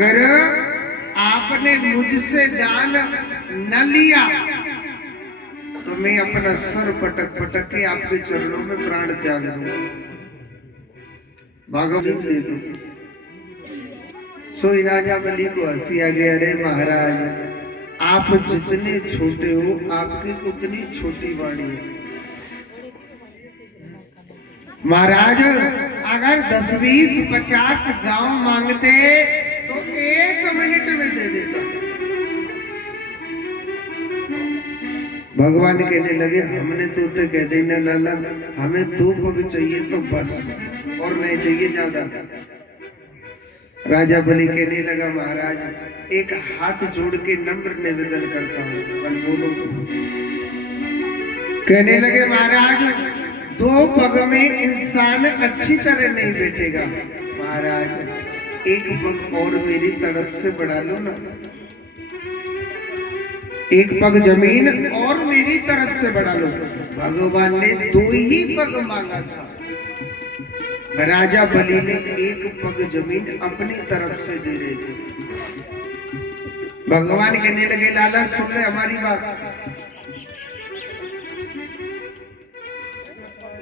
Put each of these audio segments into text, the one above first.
अगर आपने मुझसे दान न लिया तो मैं अपना सर पटक पटक के आपके चरणों में प्राण त्याग दूंगा, भागवत दे दो। सोई राजा बलि को हंसी आ गया, अरे महाराज आप जितने छोटे हो आपकी उतनी छोटी वाणी है। महाराज अगर 10, 20, 50 गांव मांगते तो 1 मिनट में दे देता। भगवान कहने लगे हमने तो कह देना लाला, हमें 2 पग चाहिए तो बस, और नहीं चाहिए ज्यादा। राजा बलि कहने लगा महाराज एक हाथ जोड़ के नम्र निवेदन करता हूँ, बोलो। कहने लगे महाराज 2 पग में इंसान अच्छी तरह नहीं बैठेगा, महाराज 1 पग और मेरी तरफ से बढ़ा लो ना, 1 पग जमीन और मेरी तरफ से बढ़ा लो। भगवान ने 2 ही पग मांगा था, राजा बलि ने 1 पग जमीन अपनी तरफ से दे रहे थे। भगवान कहने लगे लाला सुन ले हमारी बात,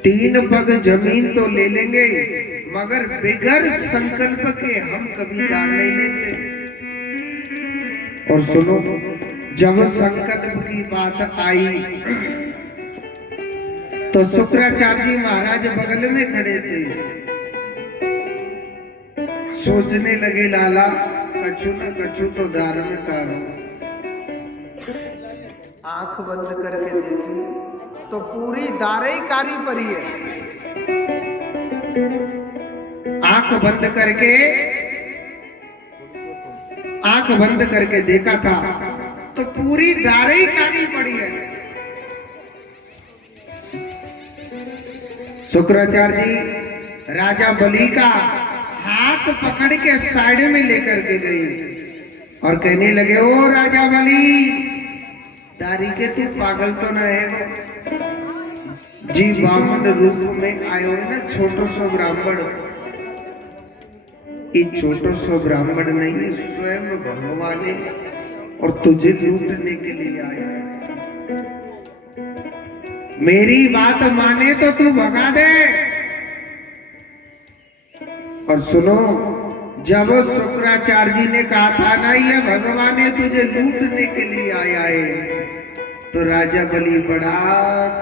3 पग जमीन तो ले लेंगे मगर बिगर संकल्प के हम कभी दान नहीं लेते। और सुनो जब संकल्प की बात आई तो शुक्राचार्य जी महाराज बगल में खड़े थे, सोचने लगे लाला कछु न कछु तो धार्मिक कारण। आंख बंद करके देखी तो पूरी दारई कारी पड़ी है। आंख बंद करके देखा था तो पूरी दारई कारी पड़ी है। शुक्राचार्य जी राजा बलि का हाथ पकड़ के साइड में लेकर के गई और कहने लगे ओ राजा बलि दारी के तू पागल तो न है जी, वामन रूप में आयो है ना छोटो सो ब्राह्मण, ये छोटो सो ब्राह्मण नहीं है स्वयं भगवान है और तुझे लूटने के लिए आया है। मेरी बात माने तो तू भगा दे। और सुनो जब शुक्राचार्य जी ने कहा था ना ये भगवान ने तुझे लूटने के लिए आया है, तो राजा बलि बड़ा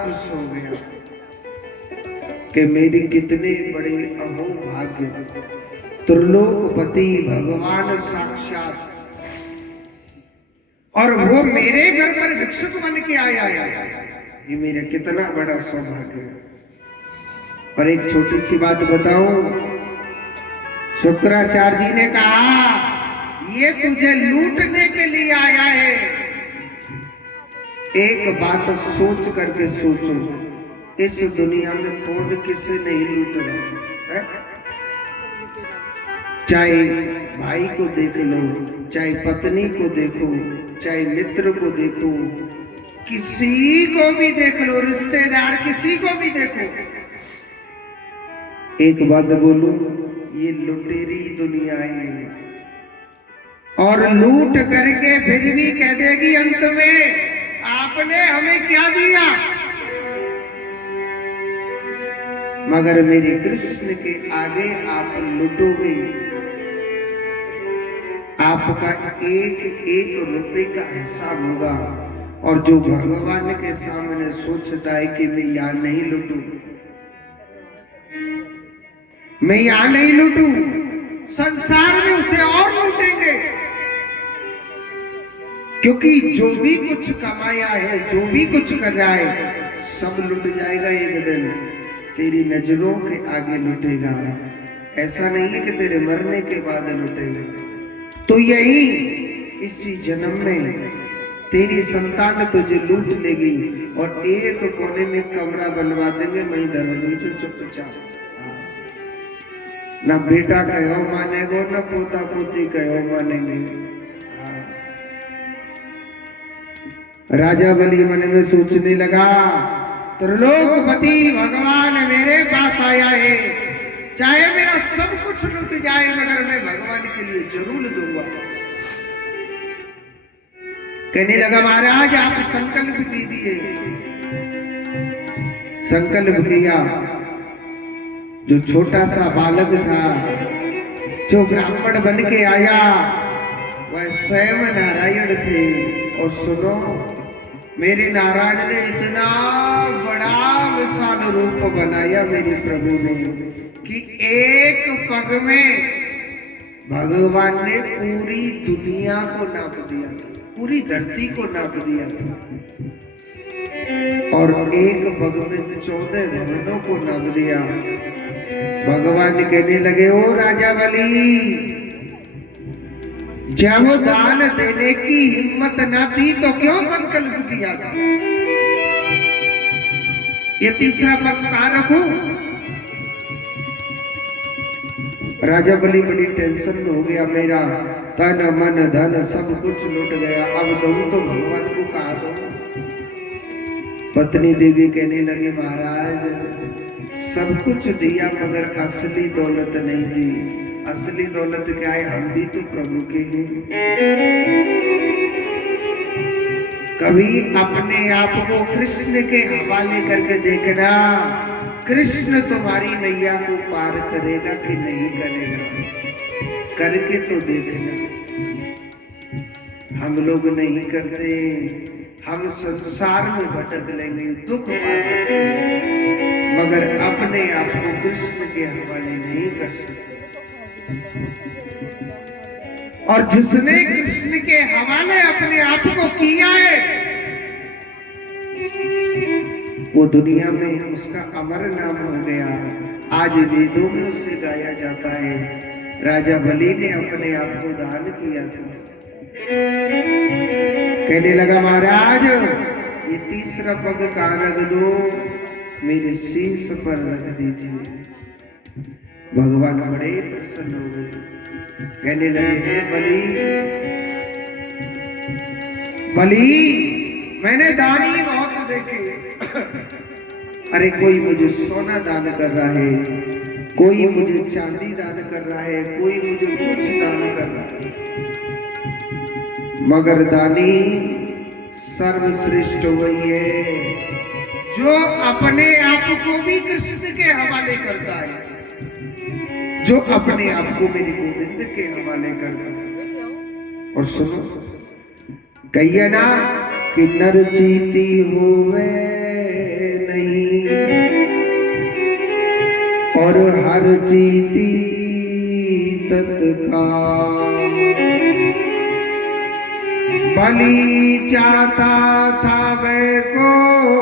खुश हो गया कि मेरी कितने बड़े अहोभाग्य, त्रिलोकपति भगवान साक्षात, और वो मेरे घर पर भिक्षुक बन के आया है, ये मेरा कितना बड़ा सौभाग्य है। और एक छोटी सी बात बताऊं, शुक्राचार्य जी ने कहा ये तुझे लूटने के लिए आया है। एक बात सोच करके सोचो, इस दुनिया में कौन किसे नहीं लूट रहा है? चाहे भाई को देख लो, चाहे पत्नी को देखो, चाहे मित्र को देखो, किसी को भी देख लो, रिश्तेदार किसी को भी देखो। एक बात बोलूं, ये लुटेरी दुनिया है और लूट करके फिर भी कह देगी अंत में आपने हमें क्या दिया। मगर मेरे कृष्ण के आगे आप लुटोगे, आपका एक एक रुपए का हिसाब होगा। और जो भगवान के सामने सोचता है कि मैं यहां नहीं लूटूं, मैं यहां नहीं लूटूं, संसार में उसे और लूटेंगे। क्योंकि जो भी कुछ कमाया है, जो भी कुछ कर रहा है, सब लुट जाएगा एक दिन, तेरी नजरों के आगे लुटेगा। ऐसा नहीं है कि तेरे मरने के बाद लुटेगा। तो यही इसी जन्म में तेरी संतान तुझे लूट लेगी और एक कोने में कमरा बनवा देंगे, मैं इधर जो चुपचाप। ना बेटा कहो मानेगो, ना पोता पोती कहो मानेंगे। राजा बलि मन में सोचने लगा त्रिलोकपति भगवान मेरे पास आया है, चाहे मेरा सब कुछ लुट जाए मगर मैं भगवान के लिए जरूर दूंगा। कहने लगा महाराज आप संकल्प कीजिए। संकल्प किया। जो छोटा सा बालक था, जो ब्राह्मण बन के आया, वह स्वयं नारायण थे। और सुनो, मेरे नारायण ने इतना बड़ा विशाल रूप बनाया मेरे प्रभु ने कि एक पग में भगवान ने पूरी दुनिया को नाप दिया था, पूरी धरती को नाप दिया था। और एक पग में 14 भवनों को नाप दिया। भगवान कहने लगे, ओ राजा बलि, जब दान देने की हिम्मत न थी तो क्यों संकल्प किया था? ये तीसरा पग कहां रखूं? राजा बलि बड़ी टेंशन में हो गया, मेरा तन मन धन सब कुछ लुट गया, अब दूं तो भगवान को कहा दो। पत्नी देवी कहने लगी, महाराज सब कुछ दिया मगर असली दौलत नहीं दी। असली दौलत क्या है? हम भी तो प्रभु के हैं। कभी अपने आप को कृष्ण के हवाले करके देखना, कृष्ण तुम्हारी नैया को पार करेगा कि नहीं करेगा, करके तो देखना। हम लोग नहीं करते, हम संसार में भटक लेंगे, दुख पा सकते हैं, मगर अपने आप को कृष्ण के हवाले नहीं कर सकते। और जिसने कृष्ण के हवाले अपने आप को किया है, वो दुनिया में उसका अमर नाम हो गया। आज वेदों में उसे गाया जाता है। राजा बलि ने अपने आप को दान किया था। कहने लगा, महाराज ये तीसरा पग कहां रख दो? मेरे शीश पर रख दीजिए। भगवान बड़े प्रसन्न हो गए। कहने लगे, हे बलि, बलि मैंने दानी बहुत देखे। अरे कोई मुझे सोना दान कर रहा है, कोई मुझे चांदी दान कर रहा है, कोई मुझे कुछ दान कर रहा है, मगर दानी सर्वश्रेष्ठ वही है जो अपने आप को भी कृष्ण के हवाले करता है, जो अपने आप को मेरे गोविंद के हवाले करता है। और सुनो, कहिए ना कि नर चीती होवे नहीं और हर चीती तत्काल। बलि चाहता था वैकुंठ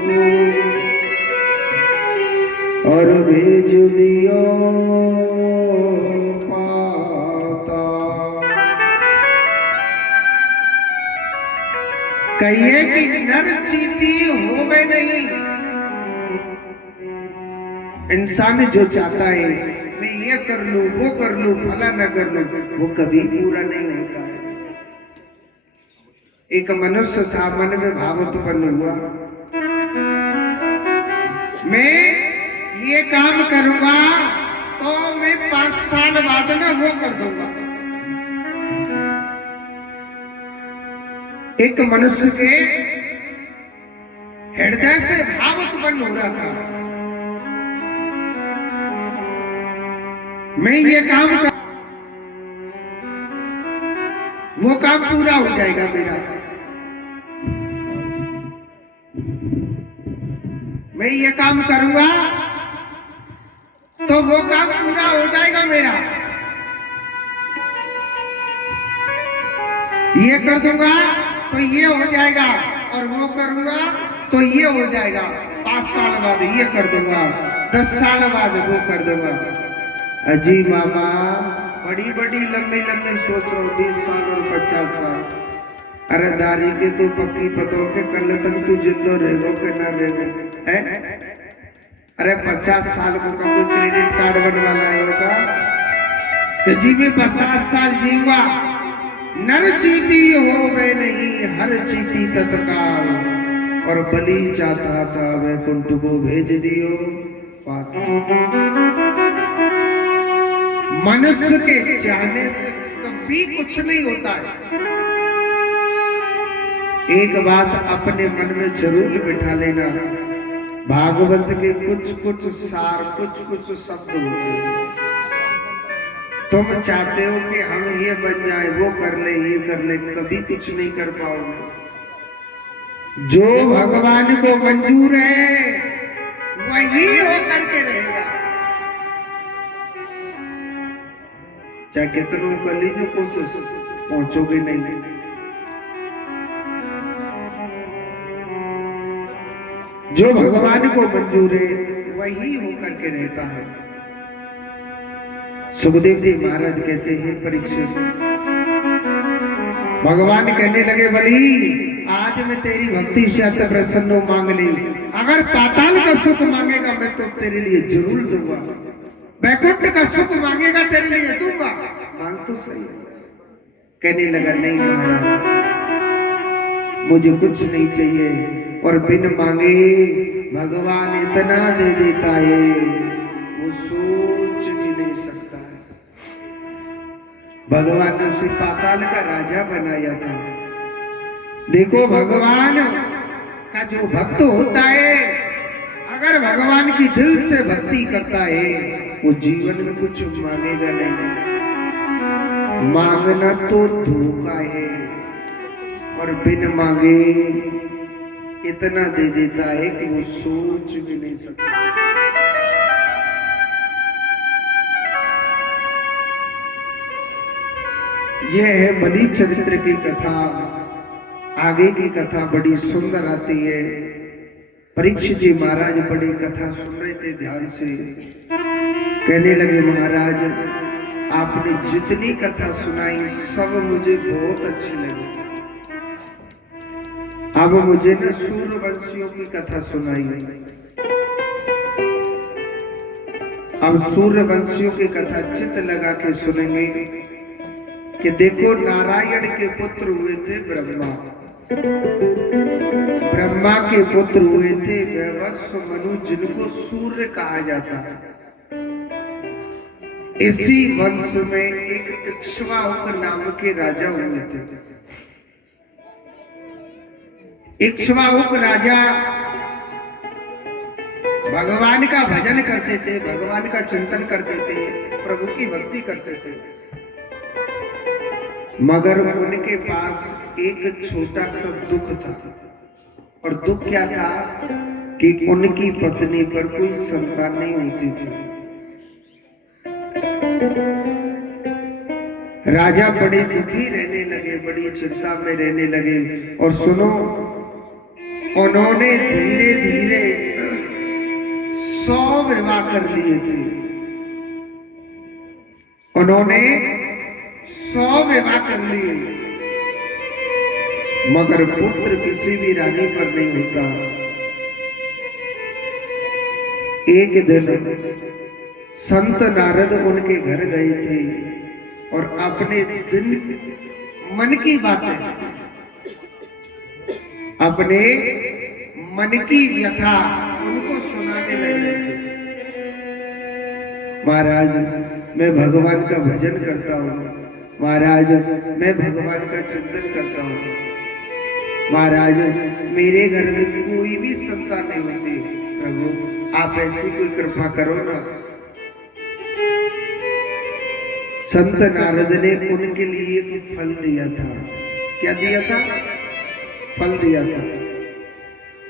को और भेज दियो पाता। कहिए कि नर चीती होवे नहीं। इंसान जो चाहता है मैं ये कर लूं, वो कर लूं, फला न कर लूं, वो कभी पूरा नहीं होता है। एक मनुष्य था, मन में भाव उत्पन्न हुआ, मैं ये काम करूंगा तो मैं 5 साल बाद ना वो कर दूंगा। एक मनुष्य के हृदय से भाव उत्पन्न हो रहा था, मैं ये काम कर, वो काम पूरा हो जाएगा मेरा, मैं ये काम करूंगा तो वो काम पूरा हो जाएगा मेरा, ये कर दूंगा तो ये हो जाएगा, और वो करूंगा तो ये हो जाएगा। 5 साल बाद ये कर दूंगा, 10 साल बाद वो कर दूंगा। अजी मामा बड़ी बड़ी लंबी लंबी सोच रहा हूँ, 20 साल और 50 साल। अरे दारी के तू पक्की पतो के कल तक तू जिंदो रहेगो के ना रहेगो है? अरे 50 साल को कोई क्रेडिट कार्ड बनवा लाए होगा तो जी में 50 साल जीवा। नर चीती हो गए नहीं, हर चीती तत्काल। और बलि चाहता था वैकुंठ को भेज दियो, पाता। मनुष्य के चाहने से कभी कुछ नहीं होता है। एक बात अपने मन में जरूर बिठा लेना, भागवत के कुछ कुछ सार, कुछ कुछ शब्द होते हैं। तुम चाहते हो कि हम ये बन जाए, वो कर ले, ये कर ले, कभी कुछ नहीं कर पाओगे। जो भगवान को मंजूर है वही होकर के रहेगा। चाहे कितनों कर लीजिए कोशिश, पहुंचोगे नहीं। जो भगवान को मंजूर है वही होकर के रहता है। सुखदेव जी महाराज कहते हैं, परीक्षित, भगवान कहने लगे, बली आज मैं तेरी भक्ति से अत प्रसन्न हूं, मांग ली। अगर पाताल का सुख मांगेगा मैं तो तेरे लिए जरूर दूंगा, वैकुंठ का सुख मांगेगा तेरे लिए दूंगा, मांग तो सही। कहने लगा, नहीं महाराज, मुझे कुछ नहीं चाहिए, और बिन मांगे भगवान इतना दे देता है वो सोच भी नहीं सकता है। भगवान ने उसे पाताल का राजा बनाया था। देखो, भगवान का जो भक्त होता है, अगर भगवान की दिल से भक्ति करता है, वो जीवन में कुछ मांगेगा नहीं। मांगना तो धोखा है, और बिन मांगे इतना दे देता है कि वो सोच भी नहीं सकता। यह है बलि चरित्र की कथा। आगे की कथा बड़ी सुंदर आती है। परीक्षित जी महाराज बड़ी कथा सुन रहे थे ध्यान से। कहने लगे, महाराज आपने जितनी कथा सुनाई सब मुझे बहुत अच्छी लगी। अब मुझे न सूर्यवंशियों की कथा सुनाई। अब सूर्यवंशियों की कथा चित्त लगा के सुनेंगे कि देखो, नारायण के पुत्र हुए थे ब्रह्मा। ब्रह्मा के पुत्र हुए थे वैवस्व मनु, जिनको सूर्य कहा जाता है। इसी वंश में एक इक्ष्वाकु नाम के राजा हुए थे। इक्ष्वाकु राजा भगवान का भजन करते थे, भगवान का चिंतन करते थे, प्रभु की भक्ति करते थे। मगर उनके पास एक छोटा सा दुख था। और दुख क्या था कि उनकी पत्नी पर कोई संतान नहीं होती थी। राजा बड़े दुखी रहने लगे, बड़ी चिंता में रहने लगे। और सुनो, उन्होंने धीरे धीरे 100 विवाह कर लिए थे। उन्होंने 100 विवाह कर लिए, मगर पुत्र किसी भी रानी पर नहीं होता। एक दिन संत नारद उनके घर गए थे और अपने दिन मन की बातें, अपने मन की व्यथा उनको सुनाने लग रहे थे। महाराज, मैं भगवान का भजन करता हूँ। महाराज, मैं भगवान का चिंतन करता हूँ। महाराज, मेरे घर में कोई भी संतान नहीं होती। प्रभु, आप ऐसी कोई कृपा करो ना। संत नारद ने उनके लिए एक फल दिया था। क्या दिया था? फल दिया था।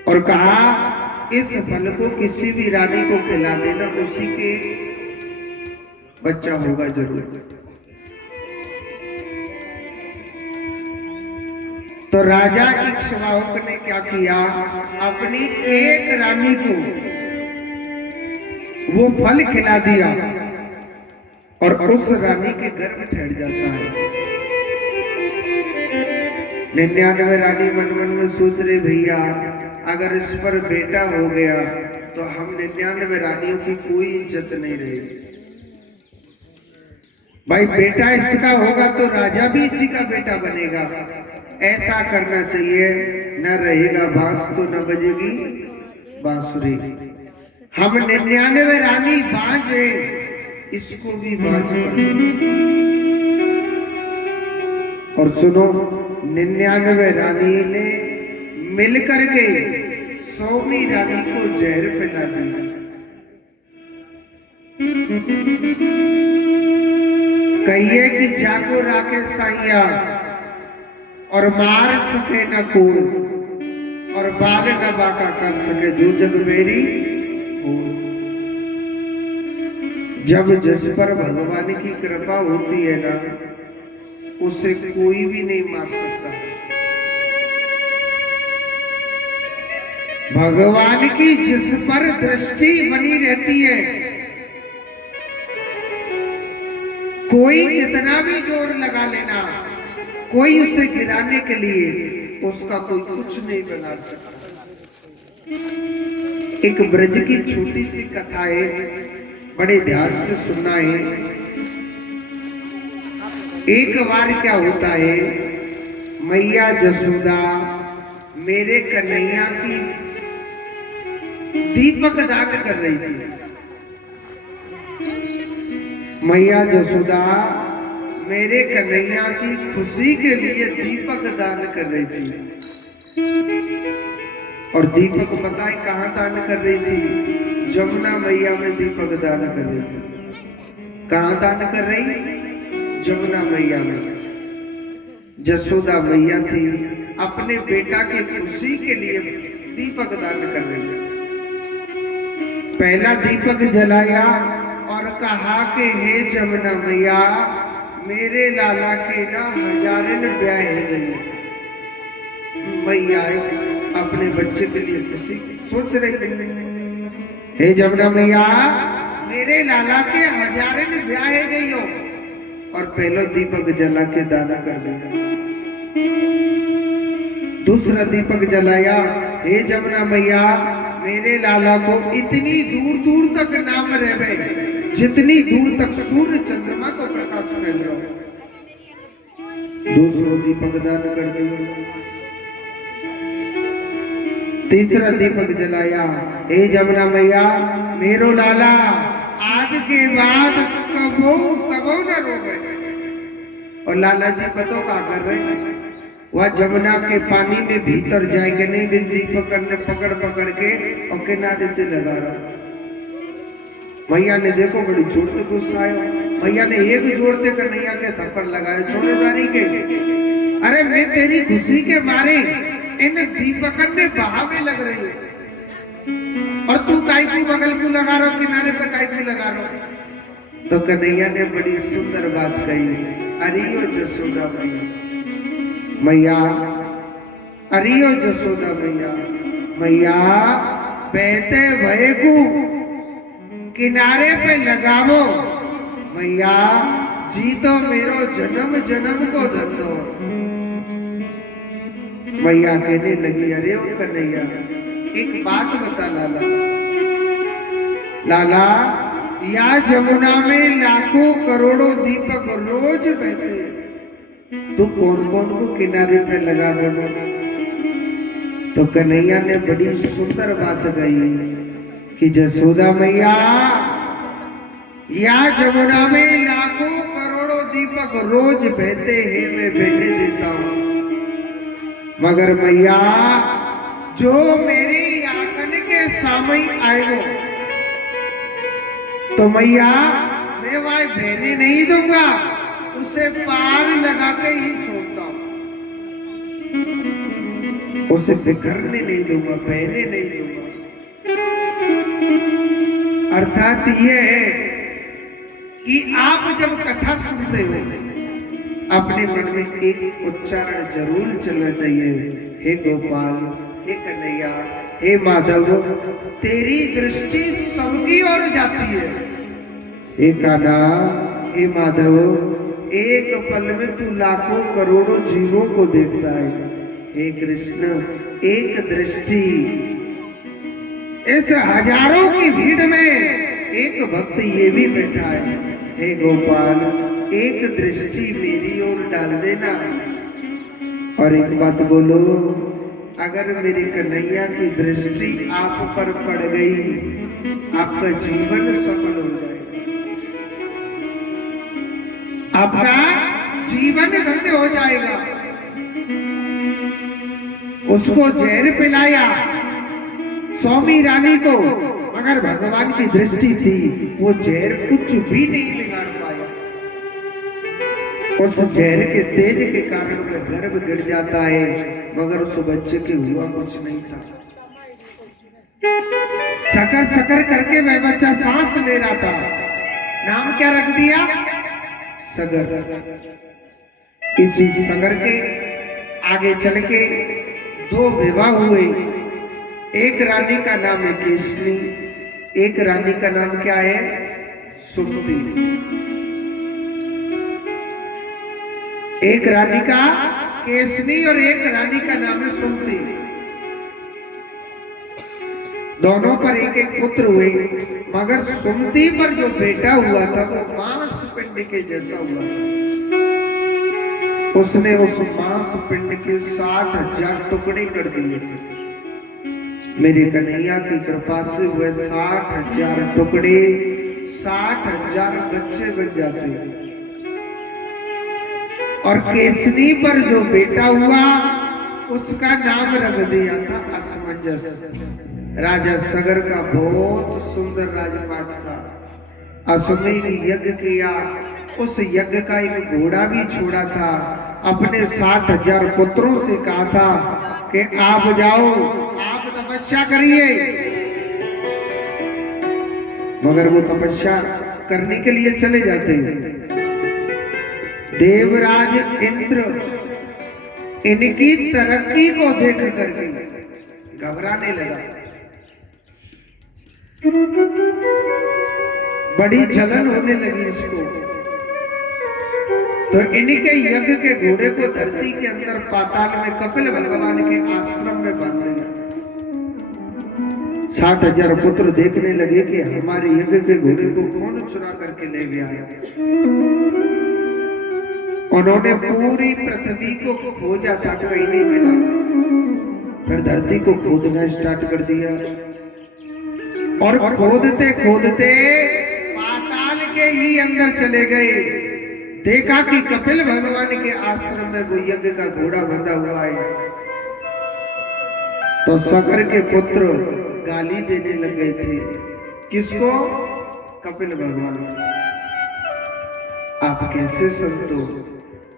और कहा, इस फल को किसी भी रानी को खिला देना, उसी के बच्चा होगा जरूर। तो राजा इक्ष्वाकु ने क्या किया, अपनी एक रानी को वो फल खिला दिया और उस रानी के गर्भ ठहर जाता है। 99 रानी मन मन में सोच रहे, भैया अगर इस पर बेटा हो गया तो हम 99 रानियों की कोई इज्जत नहीं रहेगी। भाई, बेटा इसका होगा तो राजा भी इसी का बेटा बनेगा। ऐसा करना चाहिए, न रहेगा बांस तो न बजेगी बांसुरी। हम 99 रानी बाज है, इसको भी बाज बना। और सुनो, 99 रानी ने मिलकर के 100वीं रानी को जहर पिला दिया। कहिए कि जाको राके साइया और मार सके न कोई, और बाल न बाका कर सके जो जग मेरी हो। जब जिस पर भगवान की कृपा होती है ना, उसे कोई भी नहीं मार सकता। भगवान की जिस पर दृष्टि बनी रहती है, कोई कितना भी जोर लगा लेना, कोई उसे गिराने के लिए उसका कोई कुछ नहीं बिगाड़ सकता। एक ब्रज की छोटी सी कथा है, बड़े ध्यान से सुनना है। एक बार क्या होता है, मैया जसोदा मेरे कन्हैया की दीपक दान कर रही थी। मैया जसोदा मेरे कन्हैया की खुशी के लिए दीपक दान कर रही थी। और दीपक बताए कहां दान कर रही थी? जमुना मैया में दीपक दान कर रही थी। कहां दान कर रही? जमुना मैया में। जसोदा मैया थी, अपने बेटा की खुशी के लिए दीपक दान कर रही है। पहला दीपक जलाया और कहा कि हे जमुना मैया, मेरे लाला के ना हजारन ब्याह है जाइए। मैया अपने बच्चे के लिए खुशी सोच रही, हे जमुना मैया, मेरे लाला के हजारन ब्याह है जाइयो। और पहला दीपक जला के दाना कर दिया। दूसरा दीपक जलाया, हे जमुना मैया, मेरे लाला को इतनी दूर दूर तक नाम रहे जितनी दूर तक सूर्य चंद्रमा को प्रकाश फैल रहा है। दूसरा दीपक दान कर दिया। तीसरा दीपक जलाया, हे जमुना मैया, मेरो लाला आज के बाद कबो कबो न रोवे। और लाला जी पतो क्या कर रहे हैं? वह जमुना के पानी में भीतर जाएंगे नहीं, बिंदी पकड़ पकड़ के और किनारे से लगा रहा। मैया ने देखो बड़ी जोर से गुस्सा आया। मैया ने एक जोड़ते कन्हैया के थप्पड़ लगाए छोड़ेदारी के। अरे मैं तेरी खुशी के मारे इन दीपकन में बहावे लग रही हूँ, और तू काय को बगल को लगा रहा, किनारे पे काय को लगा रहा। तो कन्हैया ने बड़ी सुंदर बात कही, अरियो जसोदा मैया, मैया अरियो जसोदा मैया, मैया बहते भय को किनारे पे लगावो। मैया जी तो मेरो जन्म जन्म को धंधो। मैया कहने लगी, अरे ओ कन्हैया, एक बात बता लाला, लाला या जमुना में लाखों करोड़ों दीपक रोज बहते, तू कौन कौन को किनारे पे लगा दो? तो कन्हैया ने बड़ी सुंदर बात कही कि जसोदा मैया, या जमुना में लाखों करोड़ों दीपक रोज बहते हैं, मैं बहने देता हूं, मगर मैया जो मेरी आंखन के सामने आएगो तो मैया मैं वह बहने नहीं दूंगा, उसे पार लगा के ही छोड़ता हूं, उसे बिखरने नहीं दूंगा, बहने नहीं दूंगा। अर्थात ये है कि आप जब कथा सुनते हो अपने मन में एक उच्चारण जरूर चलना चाहिए, हे गोपाल, हे कन्हैया, हे माधव, तेरी दृष्टि सबकी ओर जाती है। हे कान्हा, हे माधव, एक पल में तू लाखों करोड़ों जीवों को देखता है। हे कृष्ण, एक दृष्टि इस हजारों की भीड़ में एक भक्त ये भी बैठा है। हे गोपाल, एक दृष्टि मेरी ओर डाल देना। और एक बात बोलो, अगर मेरे कन्हैया की दृष्टि आप पर पड़ गई, आपका जीवन सफल हो जाएगा, आपका जीवन धन्य हो जाएगा। उसको जहर पिलाया सौमी रानी को, मगर भगवान की दृष्टि थी, वो जहर कुछ भी नहीं बिगाड़ पाया। उस जहर के तेज के कारण वह गर्भ गिर जाता है, मगर उस बच्चे के हुआ कुछ नहीं था। सकर सकर करके वह बच्चा सांस ले रहा था। नाम क्या रख दिया? सगर। इसी सगर के आगे चल के 2 विवाह हुए। एक रानी का नाम है केसनी, एक रानी का नाम क्या है? सुमति। एक रानी का केसनी और एक रानी का नाम है सुमति। दोनों पर एक एक पुत्र हुए, मगर सुमति पर जो बेटा हुआ था वो मांस पिंड के जैसा हुआ। उसने उस मांस पिंड के 60,000 टुकड़े कर दिए थे। मेरे कन्हैया की कृपा से हुए 60,000 टुकड़े, 60,000 बच्चे बन जाते हैं। और केसनी पर जो बेटा हुआ उसका नाम रख दिया था असमंजस। राजा सगर का बहुत सुंदर राजपाट था। अश्वमेध यज्ञ किया, उस यज्ञ का एक घोड़ा भी छोड़ा था। अपने 60,000 पुत्रों से कहा था कि आप जाओ, आप तपस्या करिए। मगर वो तपस्या करने के लिए चले जाते हैं। देवराज इंद्र इनकी तरक्की को देख करके घबराने लगा। बड़ी जलन होने लगी इसको। तो इनके यज्ञ के घोड़े को धरती के अंदर पाताल में कपिल भगवान के आश्रम में बांध दिया। 60,000 पुत्र देखने लगे कि हमारे यज्ञ के घोड़े को कौन चुरा करके ले गया है। उन्होंने पूरी पृथ्वी को खोजा था, कहीं नहीं मिला। फिर धरती को खोदना स्टार्ट कर दिया और खोदते खोदते पाताल के ही अंदर चले गए। देखा कि कपिल भगवान के आश्रम में वो यज्ञ का घोड़ा बंधा हुआ है। तो सकर के पुत्र गाली देने लग गए थे। किसको? कपिल भगवान। आप कैसे संत हो,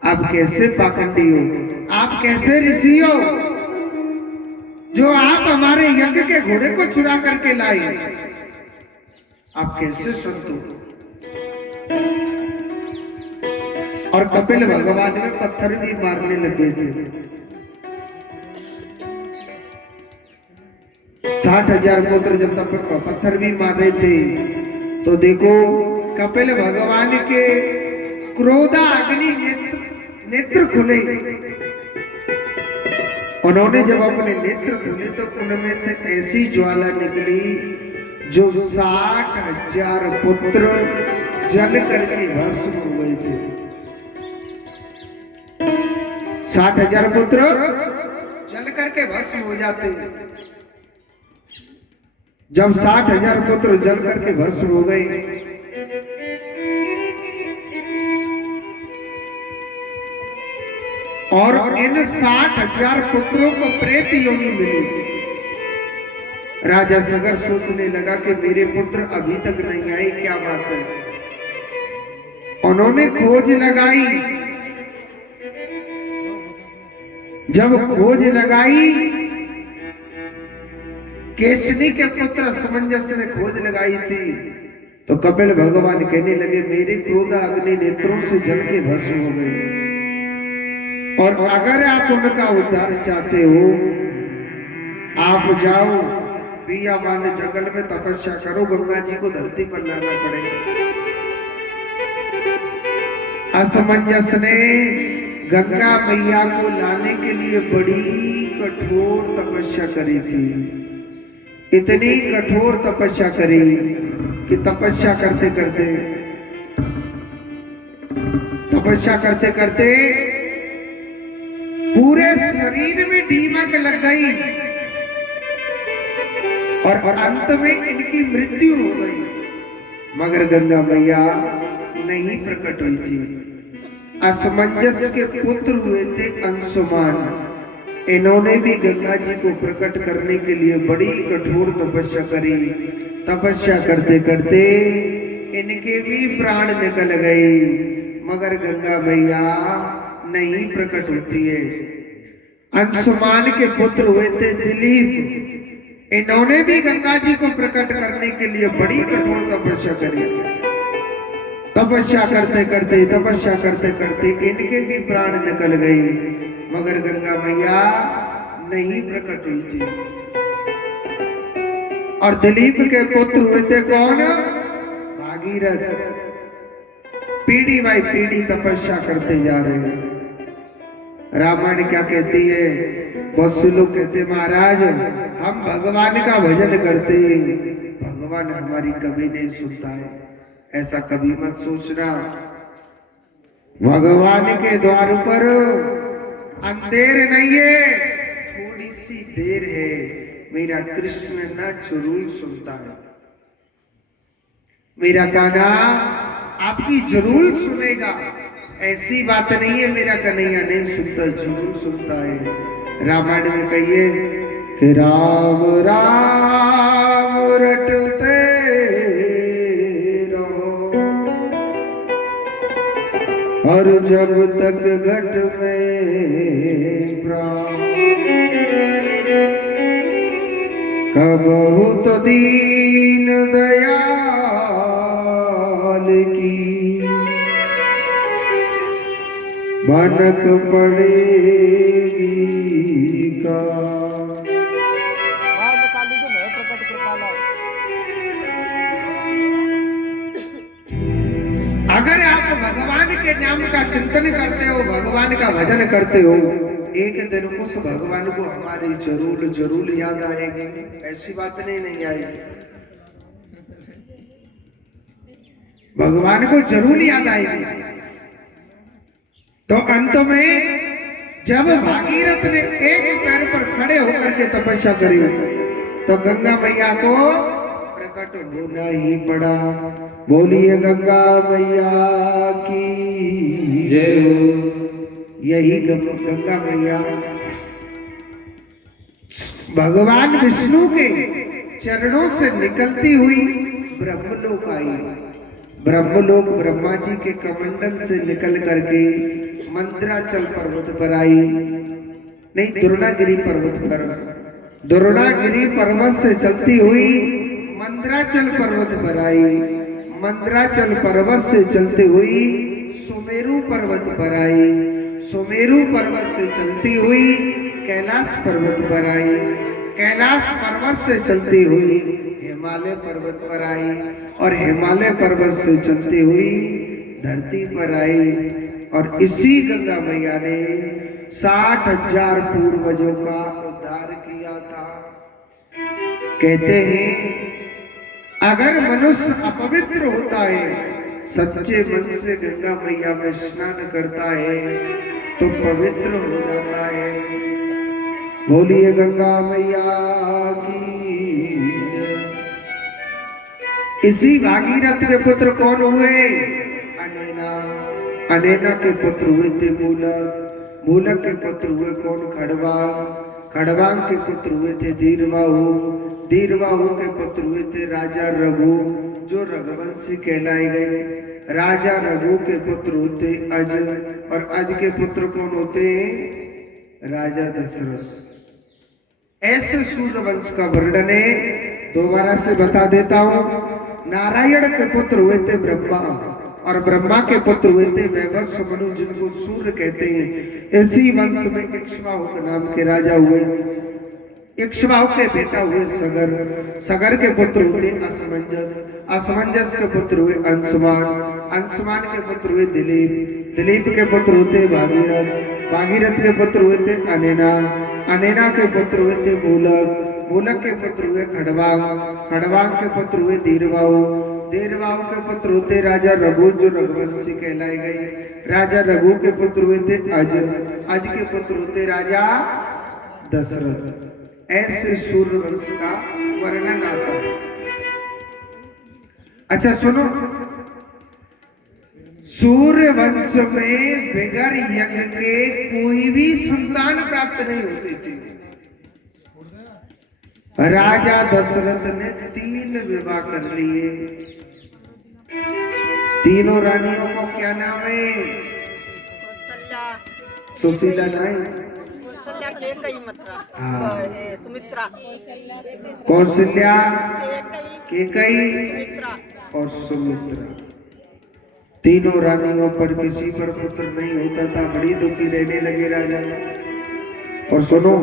आप कैसे पाखंडी हो, आप कैसे ऋषि हो, जो आप हमारे यज्ञ के घोड़े को चुरा करके लाए। आप कैसे संत हो? और कपिल भगवान में पत्थर भी मारने लगे थे। 60,000 पुत्र जब तक पत्थर भी मार रहे थे, तो देखो कपिल भगवान के क्रोधा अग्नि नेत्र खुले। उन्होंने जब अपने नेत्र खुले तो उनमें से ऐसी ज्वाला निकली जो 60,000 पुत्र जल करके भस्म हो गए थे। 60,000 पुत्र जल करके भस्म हो जाते हैं। जब 60,000 पुत्र जल करके भस्म हो गए, और इन 60,000 पुत्रों को प्रेत योनि मिली। राजा सगर सोचने लगा कि मेरे पुत्र अभी तक नहीं आए, क्या बात है। उन्होंने खोज लगाई। जब खोज लगाई, केसनी के पुत्र असमंजस ने खोज लगाई थी, तो कपिल भगवान कहने लगे मेरे क्रोध अग्नि नेत्रों से जल के भस्म हो गए, और अगर आप उनका उद्धार चाहते हो, आप जाओ बियावान जंगल में तपस्या करो, गंगा जी को धरती पर लाना पड़ेगा। असमंजस ने गंगा मैया को लाने के लिए बड़ी कठोर तपस्या करी थी। इतनी कठोर तपस्या करी कि तपस्या करते करते पूरे शरीर में दीमक लग गई और अंत में इनकी मृत्यु हो गई। मगर गंगा मैया नहीं प्रकट हुई थी। असमंजस के पुत्र हुए थे अंशुमान। इन्होंने भी गंगा जी को प्रकट करने के लिए बड़ी कठोर तपस्या करी। तपस्या करते करते इनके भी प्राण निकल गए, मगर गंगा मैया नहीं प्रकट होती है। अंशुमान के पुत्र हुए थे दिलीप। इन्होंने भी गंगा जी को प्रकट करने के लिए बड़ी कठोर तपस्या करी। तपस्या करते करते इनके भी प्राण निकल गए, मगर गंगा मैया नहीं प्रकट हुई थी। और दिलीप के पुत्र हुए थे कौन? भागीरथ। पीढ़ी बाई पीढ़ी तपस्या करते जा रहे हैं। रामायण क्या कहती है? बहुत से लोग कहते महाराज हम भगवान का भजन करते, भगवान हमारी कभी नहीं सुनता है। ऐसा कभी मत सोचना। भगवान के द्वार पर अंधेर नहीं है, थोड़ी सी देर है। मेरा कृष्ण ना जरूर सुनता है। मेरा कान्हा आपकी जरूर सुनेगा। ऐसी बात नहीं है मेरा कन्हैया नहीं सुनता, जरूर सुनता है। रामायण में कहिए कि राम राम रटते रहो और जब तक घट में प्राण, कबहु तो दीन दयाल की भनक पड़ेगी का। अगर आप भगवान के नाम का चिंतन करते हो, भगवान का भजन करते हो, एक दिन उस भगवान को हमारी जरूर जरूर याद आएगी। ऐसी बात नहीं आएगी। भगवान को जरूर याद आएगी। तो अंत में जब भागीरथ ने एक पैर पर खड़े होकर के तपस्या करी, तो गंगा मैया को प्रकट होना ही पड़ा। बोलिए गंगा मैया की जय। यही गंगा मैया भगवान विष्णु के चरणों से निकलती हुई ब्रह्मलोक आई। ब्रह्मलोक ब्रह्मा जी के कमंडल से निकल करके मंदराचल पर्वत पर आई। नहीं, द्रोणागिरी पर्वत पर। द्रोणागिरी पर्वत से चलती हुई मंदराचल पर्वत पर आई। मंदराचल पर्वत से चलती हुई सुमेरु पर्वत पर आई। सुमेरु पर्वत से चलती हुई कैलाश पर्वत पर आई। कैलाश पर्वत से चलती हुई हिमालय पर्वत पर आई और हिमालय पर्वत से चलती हुई धरती पर आई। और इसी गंगा मैया ने 60,000 पूर्वजों का उद्धार किया था। कहते हैं अगर मनुष्य अपवित्र होता है, सच्चे मन से गंगा मैया में स्नान करता है तो पवित्र हो जाता है। बोलिए गंगा मैया की। इसी भागीरथ के पुत्र कौन हुए? अनैना। अनैना के पुत्र हुए थे मूलक। मूलक के पुत्र हुए कौन? खड़वांग। खड़वांग के पुत्र हुए थे धीरबाहु। धीरबाहु के पुत्र हुए थे राजा रघु, जो रघुवंशी कहलाए गए। राजा रघु के पुत्र होते अज, और अज के पुत्र कौन होते? राजा दशरथ। ऐसे सूर्यवंश का वर्णन है। दोबारा से बता देता हूं। नारायण के पुत्र हुए थे ब्रह्मा, और ब्रह्मा के पुत्र हुए थे वैवस्व मनु, जिनको सूर्य कहते हैं। इसी वंश में इक्ष्वाकु नाम के राजा हुए। इक्ष्वाकु के बेटा हुए सगर। सगर के पुत्र होते असमंजस। असमंजस के पुत्र हुए अंशुमान। अंशुमान के पुत्र हुए दिलीप। दिलीप के पुत्र होते भागीरथ। भागीरथ के पुत्र हुए थे अनैना। अनैना के पुत्र हुए थे मूलक। मूलक के पुत्र हुए खड़वांग। खड़वांग के पुत्र हुए धीरबाहु। धीरबाहु के पुत्र होते राजा रघु, जो रघुवंशी कहलाए गए। राजा रघु के पुत्र हुए थे अज, अज के पुत्र होते राजा दशरथ। ऐसे सूर्य वंश का वर्णन आता है। अच्छा सुनो, सूर्य वंश में बगैर यज्ञ के कोई भी संतान प्राप्त नहीं होती थी। राजा दशरथ ने 3 विवाह कर लिए। तीनों रानियों को क्या नाम है? सुशीला नहीं, सुमित्रा, कौशल्या, केकई और सुमित्रा। तीनों रानियों पर किसी पर पुत्र नहीं होता था। बड़ी दुखी रहने लगे राजा। और सुनो,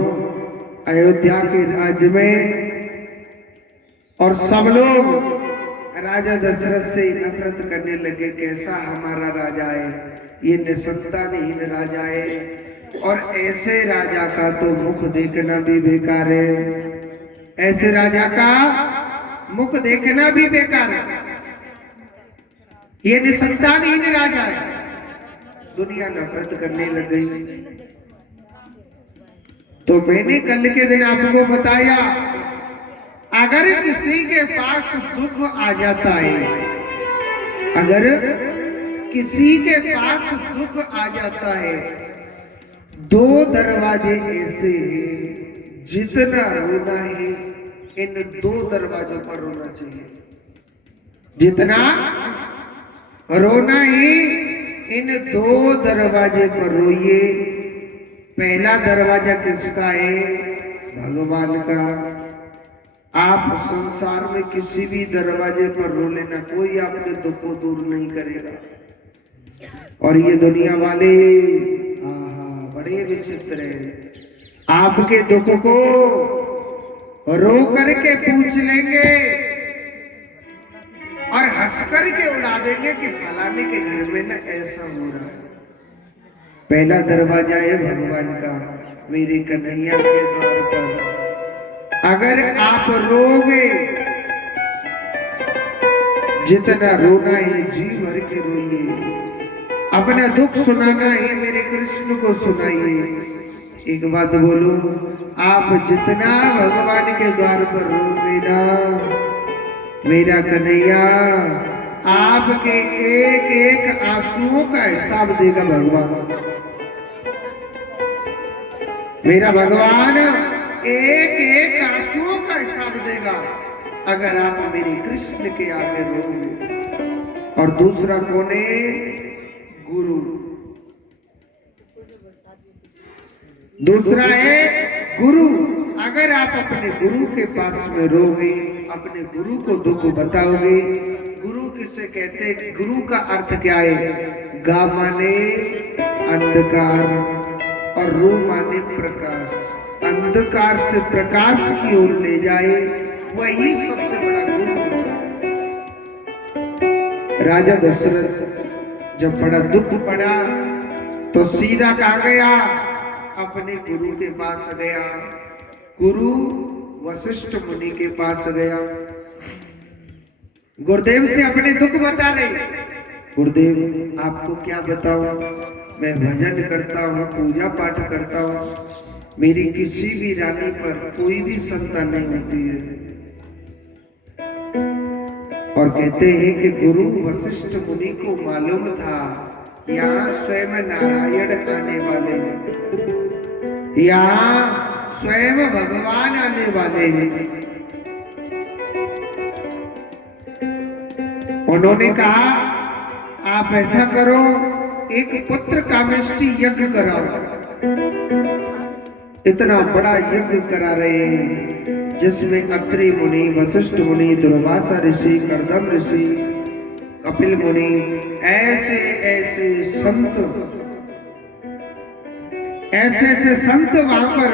अयोध्या के राज्य में और सब लोग राजा दशरथ से नफरत करने लगे। कैसा हमारा राजा है, ये निसंतानहीन राजा है और ऐसे राजा का तो मुख देखना भी बेकार है। ऐसे राजा का मुख देखना भी बेकार है। ये निसंतानहीन राजा है। दुनिया नफरत करने लग गई। तो मैंने कल के दिन आपको बताया, अगर किसी के पास दुख आ जाता है, अगर किसी के पास दुख आ जाता है, 2 दरवाजे ऐसे हैं, जितना रोना है इन 2 दरवाजों पर रोना चाहिए। जितना रोना है इन 2 दरवाजे पर रोइए। पहला दरवाजा किसका है? भगवान का। आप संसार में किसी भी दरवाजे पर रो लेना, कोई आपके दुख को दूर नहीं करेगा। और ये दुनिया वाले बड़े विचित्र हैं। आपके दुख को रो करके पूछ लेंगे और हंस करके उड़ा देंगे कि फलाने के घर में ना ऐसा हो रहा है। पहला दरवाजा है भगवान का, मेरे कन्हैया के द्वार पर। अगर आप रोगे, जितना रोना है जी भर के रोइए। अपना दुख सुनाना है मेरे कृष्ण को सुनाइए। एक बात बोलूं, आप जितना भगवान के द्वार पर रोगे ना, मेरा कन्हैया आपके एक एक आंसुओं का हिसाब देगा भगवान। मेरा भगवान एक एक आंसुओं का हिसाब देगा अगर आप मेरे कृष्ण के आगे रोगे। और दूसरा कौन है? गुरु। दूसरा है गुरु। अगर आप अपने गुरु के पास में रोगे, अपने गुरु को दुख बताओगे। गुरु किसे कहते? गुरु का अर्थ क्या है? गा माने अंधकार और रू माने प्रकाश। अंधकार से प्रकाश की ओर ले जाए, वही सबसे बड़ा गुरु होता है। राजा दशरथ जब बड़ा दुख पड़ा तो सीधा कहा गया, अपने गुरु के पास गया। गुरु वशिष्ठ मुनि के पास गया। गुरुदेव से अपने दुख बता रहे। गुरुदेव आपको क्या बताऊं, मैं भजन करता हूँ, पूजा पाठ करता हूँ, मेरी किसी भी रानी पर कोई भी संतान नहीं होती है। और कहते हैं कि गुरु वशिष्ठ मुनि को मालूम था यहाँ स्वयं नारायण आने वाले हैं, यहाँ स्वयं भगवान आने वाले हैं। उन्होंने कहा, आप ऐसा करो, एक पुत्र कामेष्टि यज्ञ कराओ। इतना बड़ा यज्ञ करा रहे हैं जिसमें अत्रि मुनि, वशिष्ठ मुनि, दुर्वासा ऋषि, कर्दम ऋषि, कपिल मुनि, ऐसे ऐसे संत वहां पर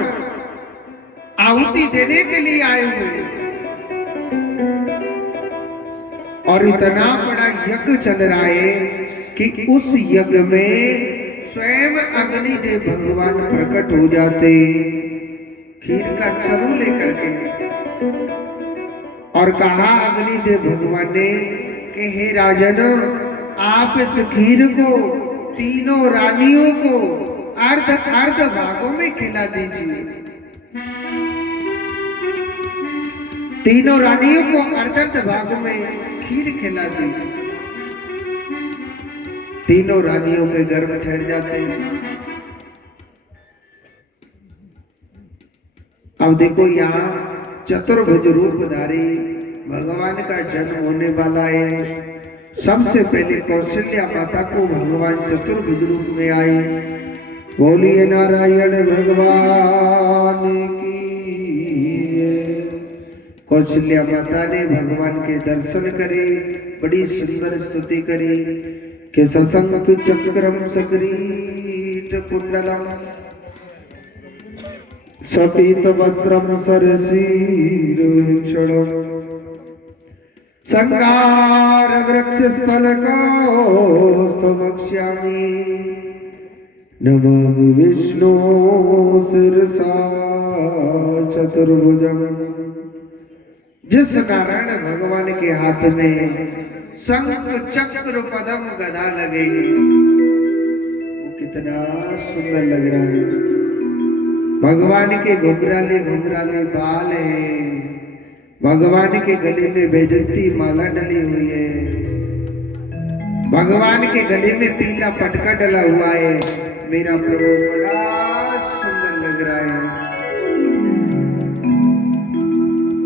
आहुति देने के लिए आए हुए। और इतना बड़ा यज्ञ चल रहा है कि उस यज्ञ में स्वयं अग्निदेव भगवान प्रकट हो जाते खीर का चरु लेकर के। और कहा अग्निदेव भगवान ने कि हे राजन, आप इस खीर को तीनों रानियों को अर्ध अर्ध भागों में खिला दीजिए। तीनों रानियों को अर्ध अर्ध भागों में खीर खिला दी। तीनों रानियों के गर्भ ठहर जाते हैं। अब देखो यहाँ चतुर्भुज रूपधारी भगवान का जन्म होने वाला है। सबसे पहले कौशल्या माता को भगवान चतुर्भुज रूप में आए। बोलिए नारायण भगवान की। कौशल्या माता ने भगवान के दर्शन करे, बड़ी सुंदर स्तुति करी कि सशंक चक्रम सक्रीट कुंडलम सपीत वस्त्रम सरसीरुक्षणम संगार वृक्ष स्थल को वक्ष्यामि नमामि विष्णु शिरसा चतुर्भुजम। जिस नारायण भगवान के हाथ में शंख चक्र पद्म गदा लगे वो कितना सुंदर लग रहा है। भगवान के घुंघराले घुंघराले बाल है। भगवान के गले में बैजंती माला डली हुई है। भगवान के गले में पीला पटका डला हुआ है। मेरा प्रभु बड़ा सुंदर लग रहा है।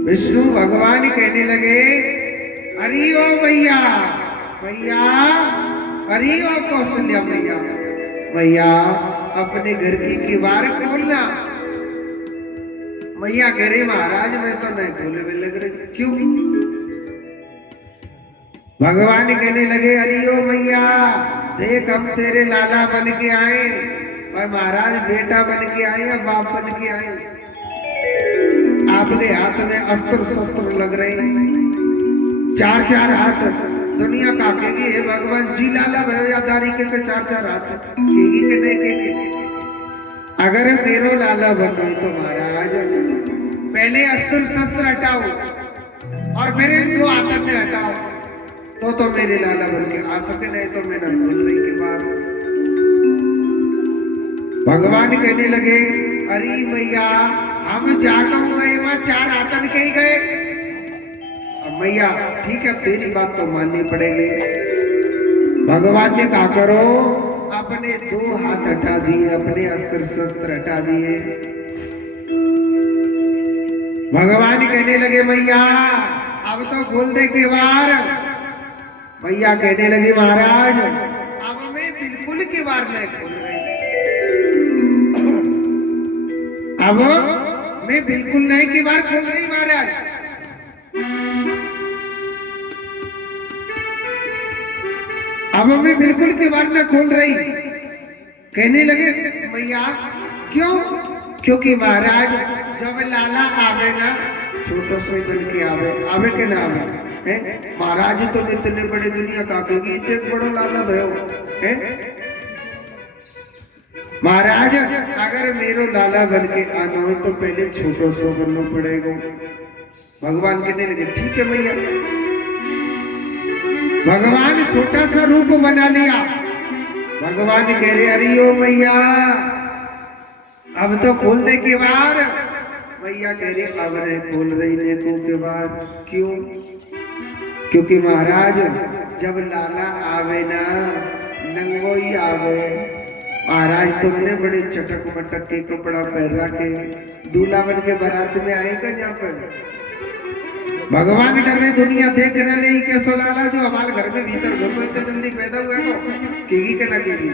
विष्णु भगवान कहने लगे, अरे ओ मैया मैया, अरे ओ कौशल्या मैया मैया, अपने घर की किवाड़ खोलना। मैया कह रही महाराज मैं तो नहीं खोले भी लग रही। क्यों? भगवान कहने लगे, अरे ओ मैया देख हम तेरे लाला बन के आए। और महाराज बेटा बन के आए या बाप बन के आए। आपके हाथ में अस्त्र शस्त्र लग रहे हैं, चार चार हाथ। दुनिया का कहेगी हे भगवान जी लाला भैयादारी के चार चार हाथ केगी के नहीं केगी। अगर मेरो लाला बन गई तो महाराज पहले अस्त्र शस्त्र हटाओ और मेरे दो हाथ में हटाओ तो मेरे लाला बन के आ सके, नहीं तो मैं ना भूल रही के बाद। भगवान कहने लगे, अरे मैया हम जाकर गए वहां चार आतन कहीं गए। अब मैया ठीक है तेरी बात तो माननी पड़ेगी। भगवान ने कहा करो, अपने दो हाथ हटा दिए, अपने अस्त्र शस्त्र हटा दिए। भगवान कहने लगे, मैया अब तो खोल दे किवाड़। मैया कहने लगे, महाराज अब मैं बिल्कुल किवाड़ नहीं खोल रही। अब मैं बिल्कुल नहीं किवाड़ खोल रही महाराज। अब मैं बिल्कुल किवाड़ न खोल रही। कहने लगे, मैया क्यों? क्योंकि महाराज जब लाला आवे ना छोटो सोई बन के आवे, आवे के ना आवे है महाराज। तुम इतने बड़े दुनिया का कहेगी इतने बड़ो लाला भयो है महाराज। अगर मेरो लाला बन के आना हो तो पहले छोटो सो बनना पड़ेगा। भगवान कहने लगे, ठीक है मैया। भगवान छोटा सा रूप बना लिया। भगवान कह रहे, अरे ओ मैया अब तो खोल दे किवाड़। मैया कह रही अब नहीं खोल रही ने को किवाड़। क्यों? क्योंकि महाराज जब लाला आवे ना नंगो ही आवे। महाराज तुमने बड़े चटक मटक के कपड़ा पहन रखे दूल्हा बन के बारात में आएगा यहाँ पर। भगवान डर रहे दुनिया देख न ले कैसो लाला जो हमारे घर में भीतर घुसो इतने जल्दी पैदा हुआ को केगी के न केगी।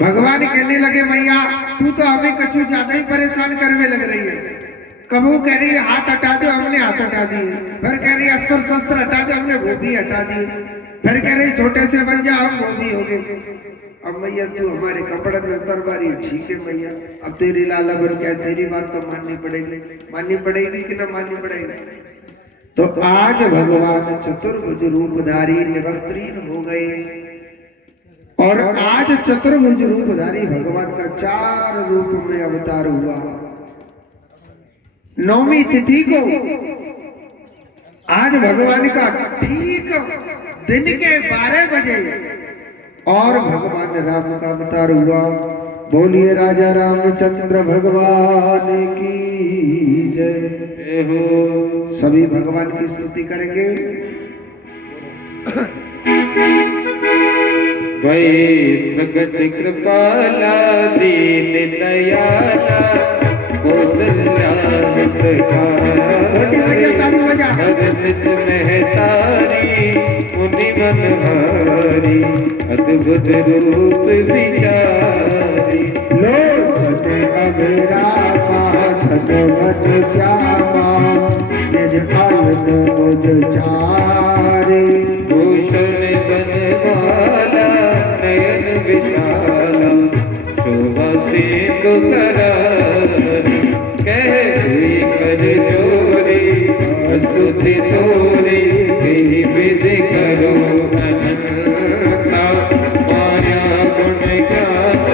भगवान कहने लगे, मैया तू तो हमें कुछ ज्यादा ही परेशान करने लग रही है। कबू कह रही है हाथ हटा दो, हमने हाथ हटा दिए। फिर कह रही अस्त्र शस्त्र हटा दो, हमने वो भी हटा दिए। फिर कह रही छोटे से बन जा, हम वो भी हो गए। अब मैया तू हमारे कपड़े में उतर बारी। ठीक है मैया अब तेरी लाला बन के तेरी बात तो माननी पड़ेगी। माननी पड़ेगी कि ना माननी पड़ेगी? तो आज भगवान चतुर्भुज रूपधारी निवस्त्रीन हो गए। और आज चतुर्भुज रूपधारी भगवान का 4 रूप में अवतार हुआ। नौमी तिथि को आज भगवान का ठीक दिन के 12 बजे और भगवान राम का अवतार हुआ। बोलिए राजा रामचंद्र भगवान की जय हो। सभी भगवान की स्तुति करेंगे। वही प्रगट कृपाला दीन दयाला कौशल्या हर्षित महतारी मुनि मनहारी अद्भुत रूप विचारी लोचन अभिरामा धनवत श्यामा निज आयत उदचारी भूषण बनमाला नयन विशाला शोभा सिंधु करारी कह हुई कर जोरी स्तुति तोरी कही विध करो अनंता माया गुण ज्ञान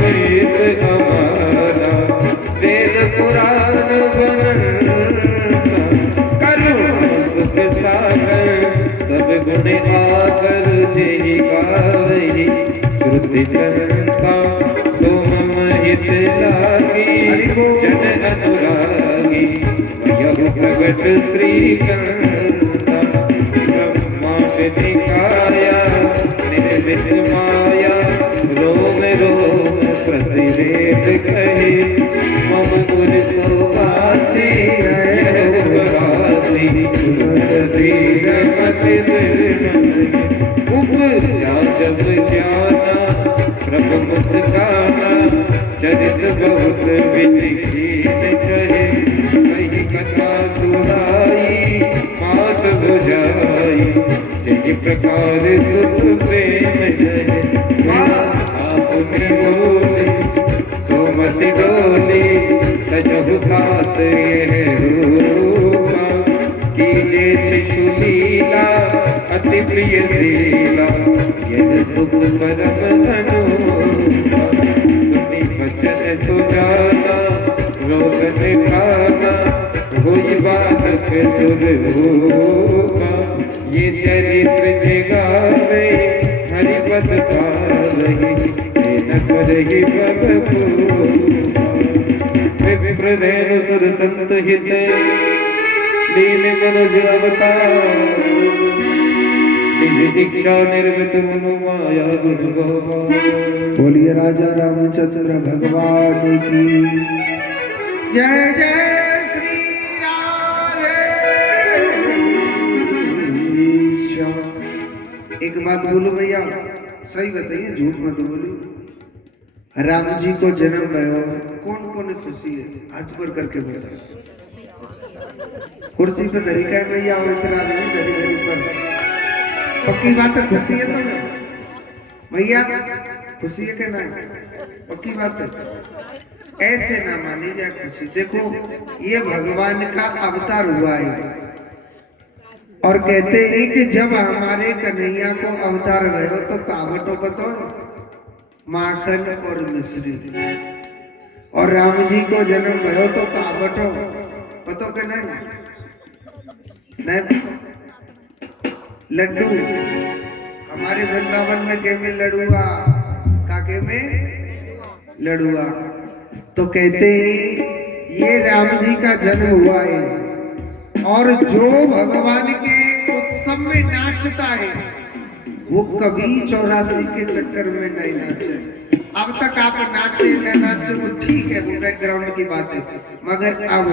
वेद हमारा वेद पुराण बनंता करुणा सुख सागर सब गुण आकर जय गावहि श्रुति संता सोम हित लागी जन अनुरागी यहु प्रगट श्रीकांता ब्रह्मांड निकाया निर्मित माया रोम रोम प्रतिवेद कहे मम गुर सोवासी यहवासी सुत दीन मति उपजा जब जाना प्रभु मुस्काना चरित बहुत विधिहीन कहे कही कथा सुनाई मात बुझाई जय प्रकार सुख प्रेम जय आपने बोले सोमति डोली सजहु साथ यह रूपा कीजे शिशु लीला अति प्रिय शीला यद सुख परम अनुपा सुनी वचन सुजाना रोग निकाना हुई बालक सुर भूपा ये चरित्र जगावे हरिपद पावहि न करहि विप्रधेनु सुर संत हित दीन मनुज अवतार निज दीक्षा निर्मित मनु माया गुरु गोपाल। बोलिए राजा रामचंद्र भगवान की जय जय श्री राधे श्याम। एक बात बोलो भैया, सही बताइए, झूठ मत बोलो। राम जी को जन्म भयो, कौन कौन खुशी है? हाथ पर करके बताओ। कुर्सी पे तरीका है भैया, इतना नहीं धरी धरी पर पक्की बात है। खुशी है तो भैया, खुशी है कि नहीं? पक्की बात है, ऐसे ना मानी जाए खुशी। देखो ये भगवान का अवतार हुआ है और कहते हैं कि जब हमारे कन्हैया को अवतार भयो तो कावटो बतो माखन और मिश्री, और राम जी को जन्म भयो तो कावटो पतो के नहीं? नहीं लड्डू। हमारे वृंदावन में के में लड़ुआ, काके में लड़ुआ। तो कहते हैं ये राम जी का जन्म हुआ है, और जो भगवान के उत्सव में नाचता है वो कभी 84 के चक्कर में नहीं नाचे। अब तक आप नाचे न नाचे वो ठीक है, वो बैकग्राउंड की बात है, मगर अब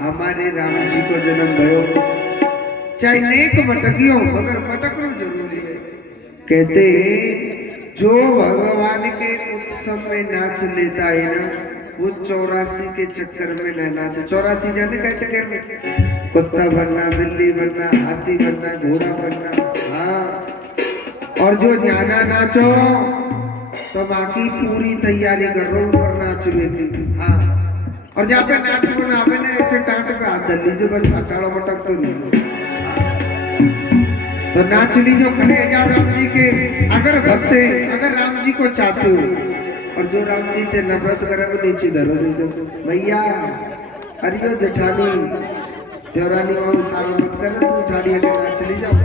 हमारे राम जी को जन्म भयो, चाहे नेक मटकियो मगर मटकना जरूरी है। कहते हैं जो भगवान के उत्सव में नाच लेता है ना, वो 84 के चक्कर में न नाचे। 84 जाने का चक्कर में कुत्ता बनना, बिल्ली बनना, हाथी बनना, घोड़ा बनना। हाँ, और जो जाना नाचो तो बाकी पूरी तैयारी कर रहा हूँ और नाच भी। हाँ, और जहाँ पे नाच बनावे ना ऐसे टाट पे हाथ धर लीजिए, बस अटाड़ा मटक तो नहीं। तो नाच लीजिए, खड़े जाओ राम जी के अगर भक्त है, अगर राम जी को चाहते हो, और जो राम जी से नफरत करे वो नीचे धरो दीजिए। भैया हरियो जेठानी देवरानी बाबू सारो मत करे, तू उठाड़ी के नाच ली जाओ।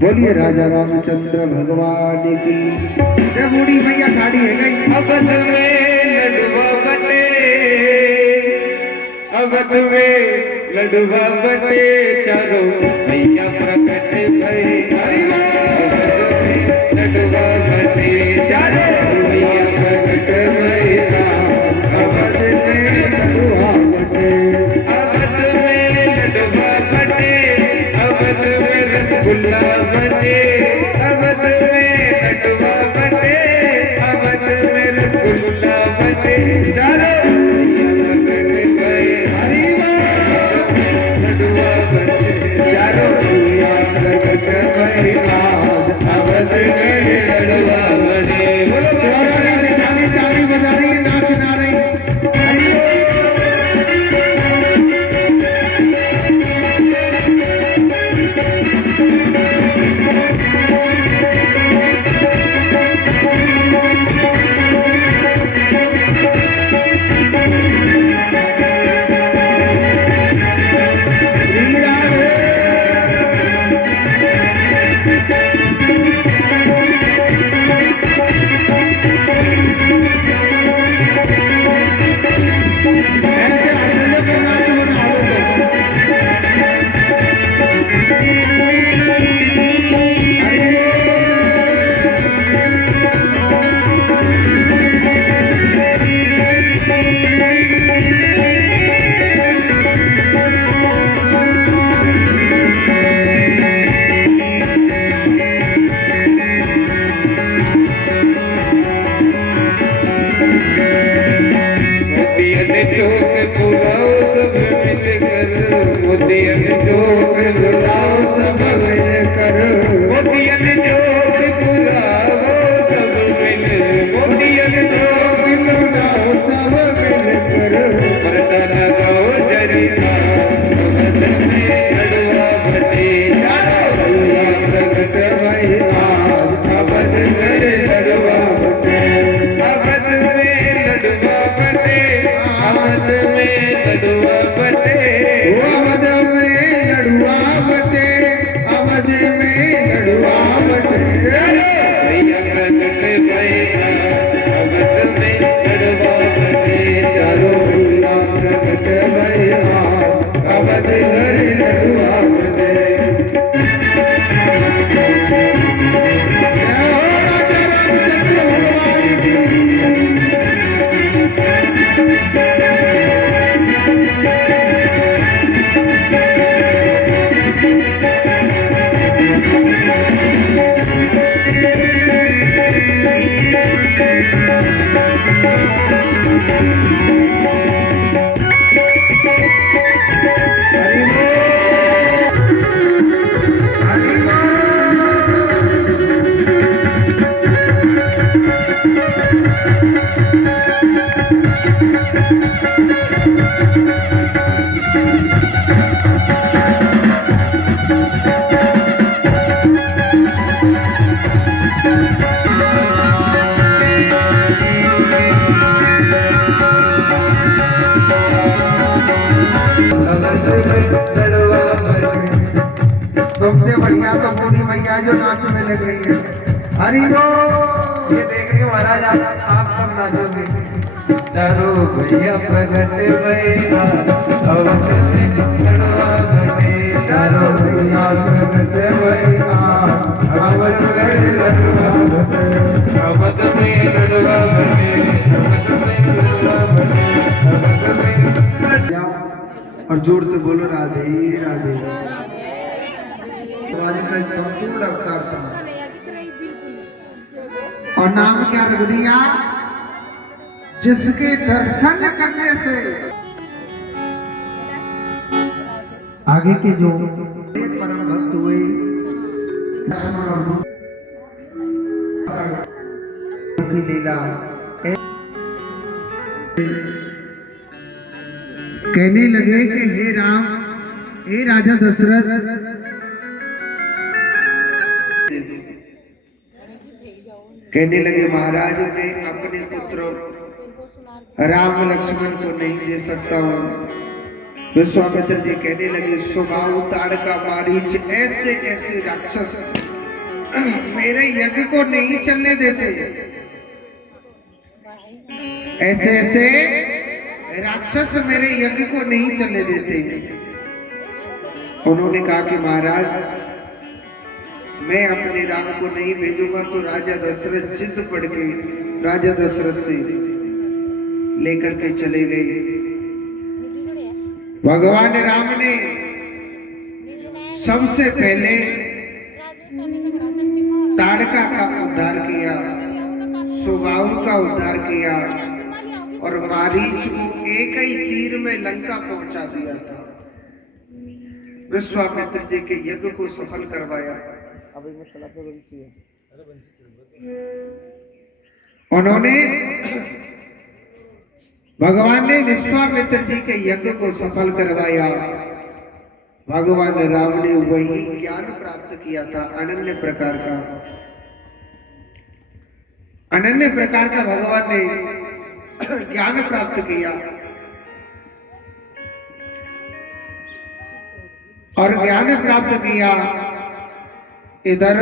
बोलिए राजा रामचंद्र भगवान की। ये बूढ़ी भैया ठाड़ी है गई। अवध में लडुआ बटे, अवध में लडुआ बटे, चारों भैया प्रकट भये। हरि बोल। लडुआ बटे, चारों भैया प्रकट भये। अवध में लडुआ बटे, अवध में लडुआ बटे, अवध में रसगुल्ला बटे, अवध में लडुआ बटे, अवध में रसगुल्ला बटे, चारों भैया प्रकट भये। हरि बोल। लडुआ बटे, चारों भैया प्रकट भये। अवध में लडुआ बटे। ताली ताली बजा रही है, नाच गा रही है। हरि मोतियन चौक बुलाओ सब मिलकर, मोतियन चौक बुलाओ सब मिलकर, मोतियन चौक बुलाओ सब मिल, मोतियन चौक बुलाओ सब मिलकर। पर्दा लगाओ जरिया, अवध में लडुआ बटे, चारों भैया प्रकट भये। अवध में लडुआ बटे, अवध में लडुआ बटे, अवध में लडुआ बटे। अवध में लडुआ बटे, अवध में लडुआ बटे। भैया प्रकट भये, अवध में लडुआ बटे, चारों भैया प्रकट भये। अवध में लडुआ बटे। जय हो राजा रामचंद्र भगवान की। हरि बोल। हरि लडुआ बटे। तुमसे बढ़िया तो बूढ़ी मैया जो नाचने लग रही है। हरि बोल। ये देखिए महाराज, आप कब नाचोगे? चारों भैया प्रकट भये, अवध में लडुआ बटे, चारों भैया प्रकट भये। अवध में लडुआ बटे, अवध में लडुआ बटे, अवध में लडुआ बटे, अवध में। जाओ और जोर से बोलो राधे राधे। आज का संपूर्ण अवतार था। और नाम क्या रख दिया? जिसके दर्शन करने से आगे के जो परम भक्त हुए की लीला कहने लगे कि हे राम, हे राजा दशरथ, कहने लगे महाराज मैं अपने पुत्र राम लक्ष्मण को नहीं दे सकता हूँ। विश्वामित्र जी कहने लगे स्वभाव ताड़का मारीच ऐसे ऐसे राक्षस मेरे यज्ञ को नहीं चलने देते। ऐसे ऐसे राक्षस मेरे यज्ञ को नहीं चलने देते। उन्होंने कहा कि महाराज, मैं अपने राम को नहीं भेजूंगा तो राजा दशरथ जिद पड़ के राजा दशरथ से लेकर के चले गए। भगवान राम ने सबसे पहले ताड़का का उद्धार किया, सुबाहु का उद्धार किया और मारीच को एक ही तीर में लंका पहुंचा दिया था। विश्वामित्र जी के यज्ञ को सफल करवाया। उन्होंने भगवान ने विश्वामित्र जी के यज्ञ को सफल करवाया। भगवान राम ने वही ज्ञान प्राप्त किया था, अनन्य प्रकार का, अनन्य प्रकार का भगवान ने ज्ञान प्राप्त किया। और ज्ञान प्राप्त किया। इधर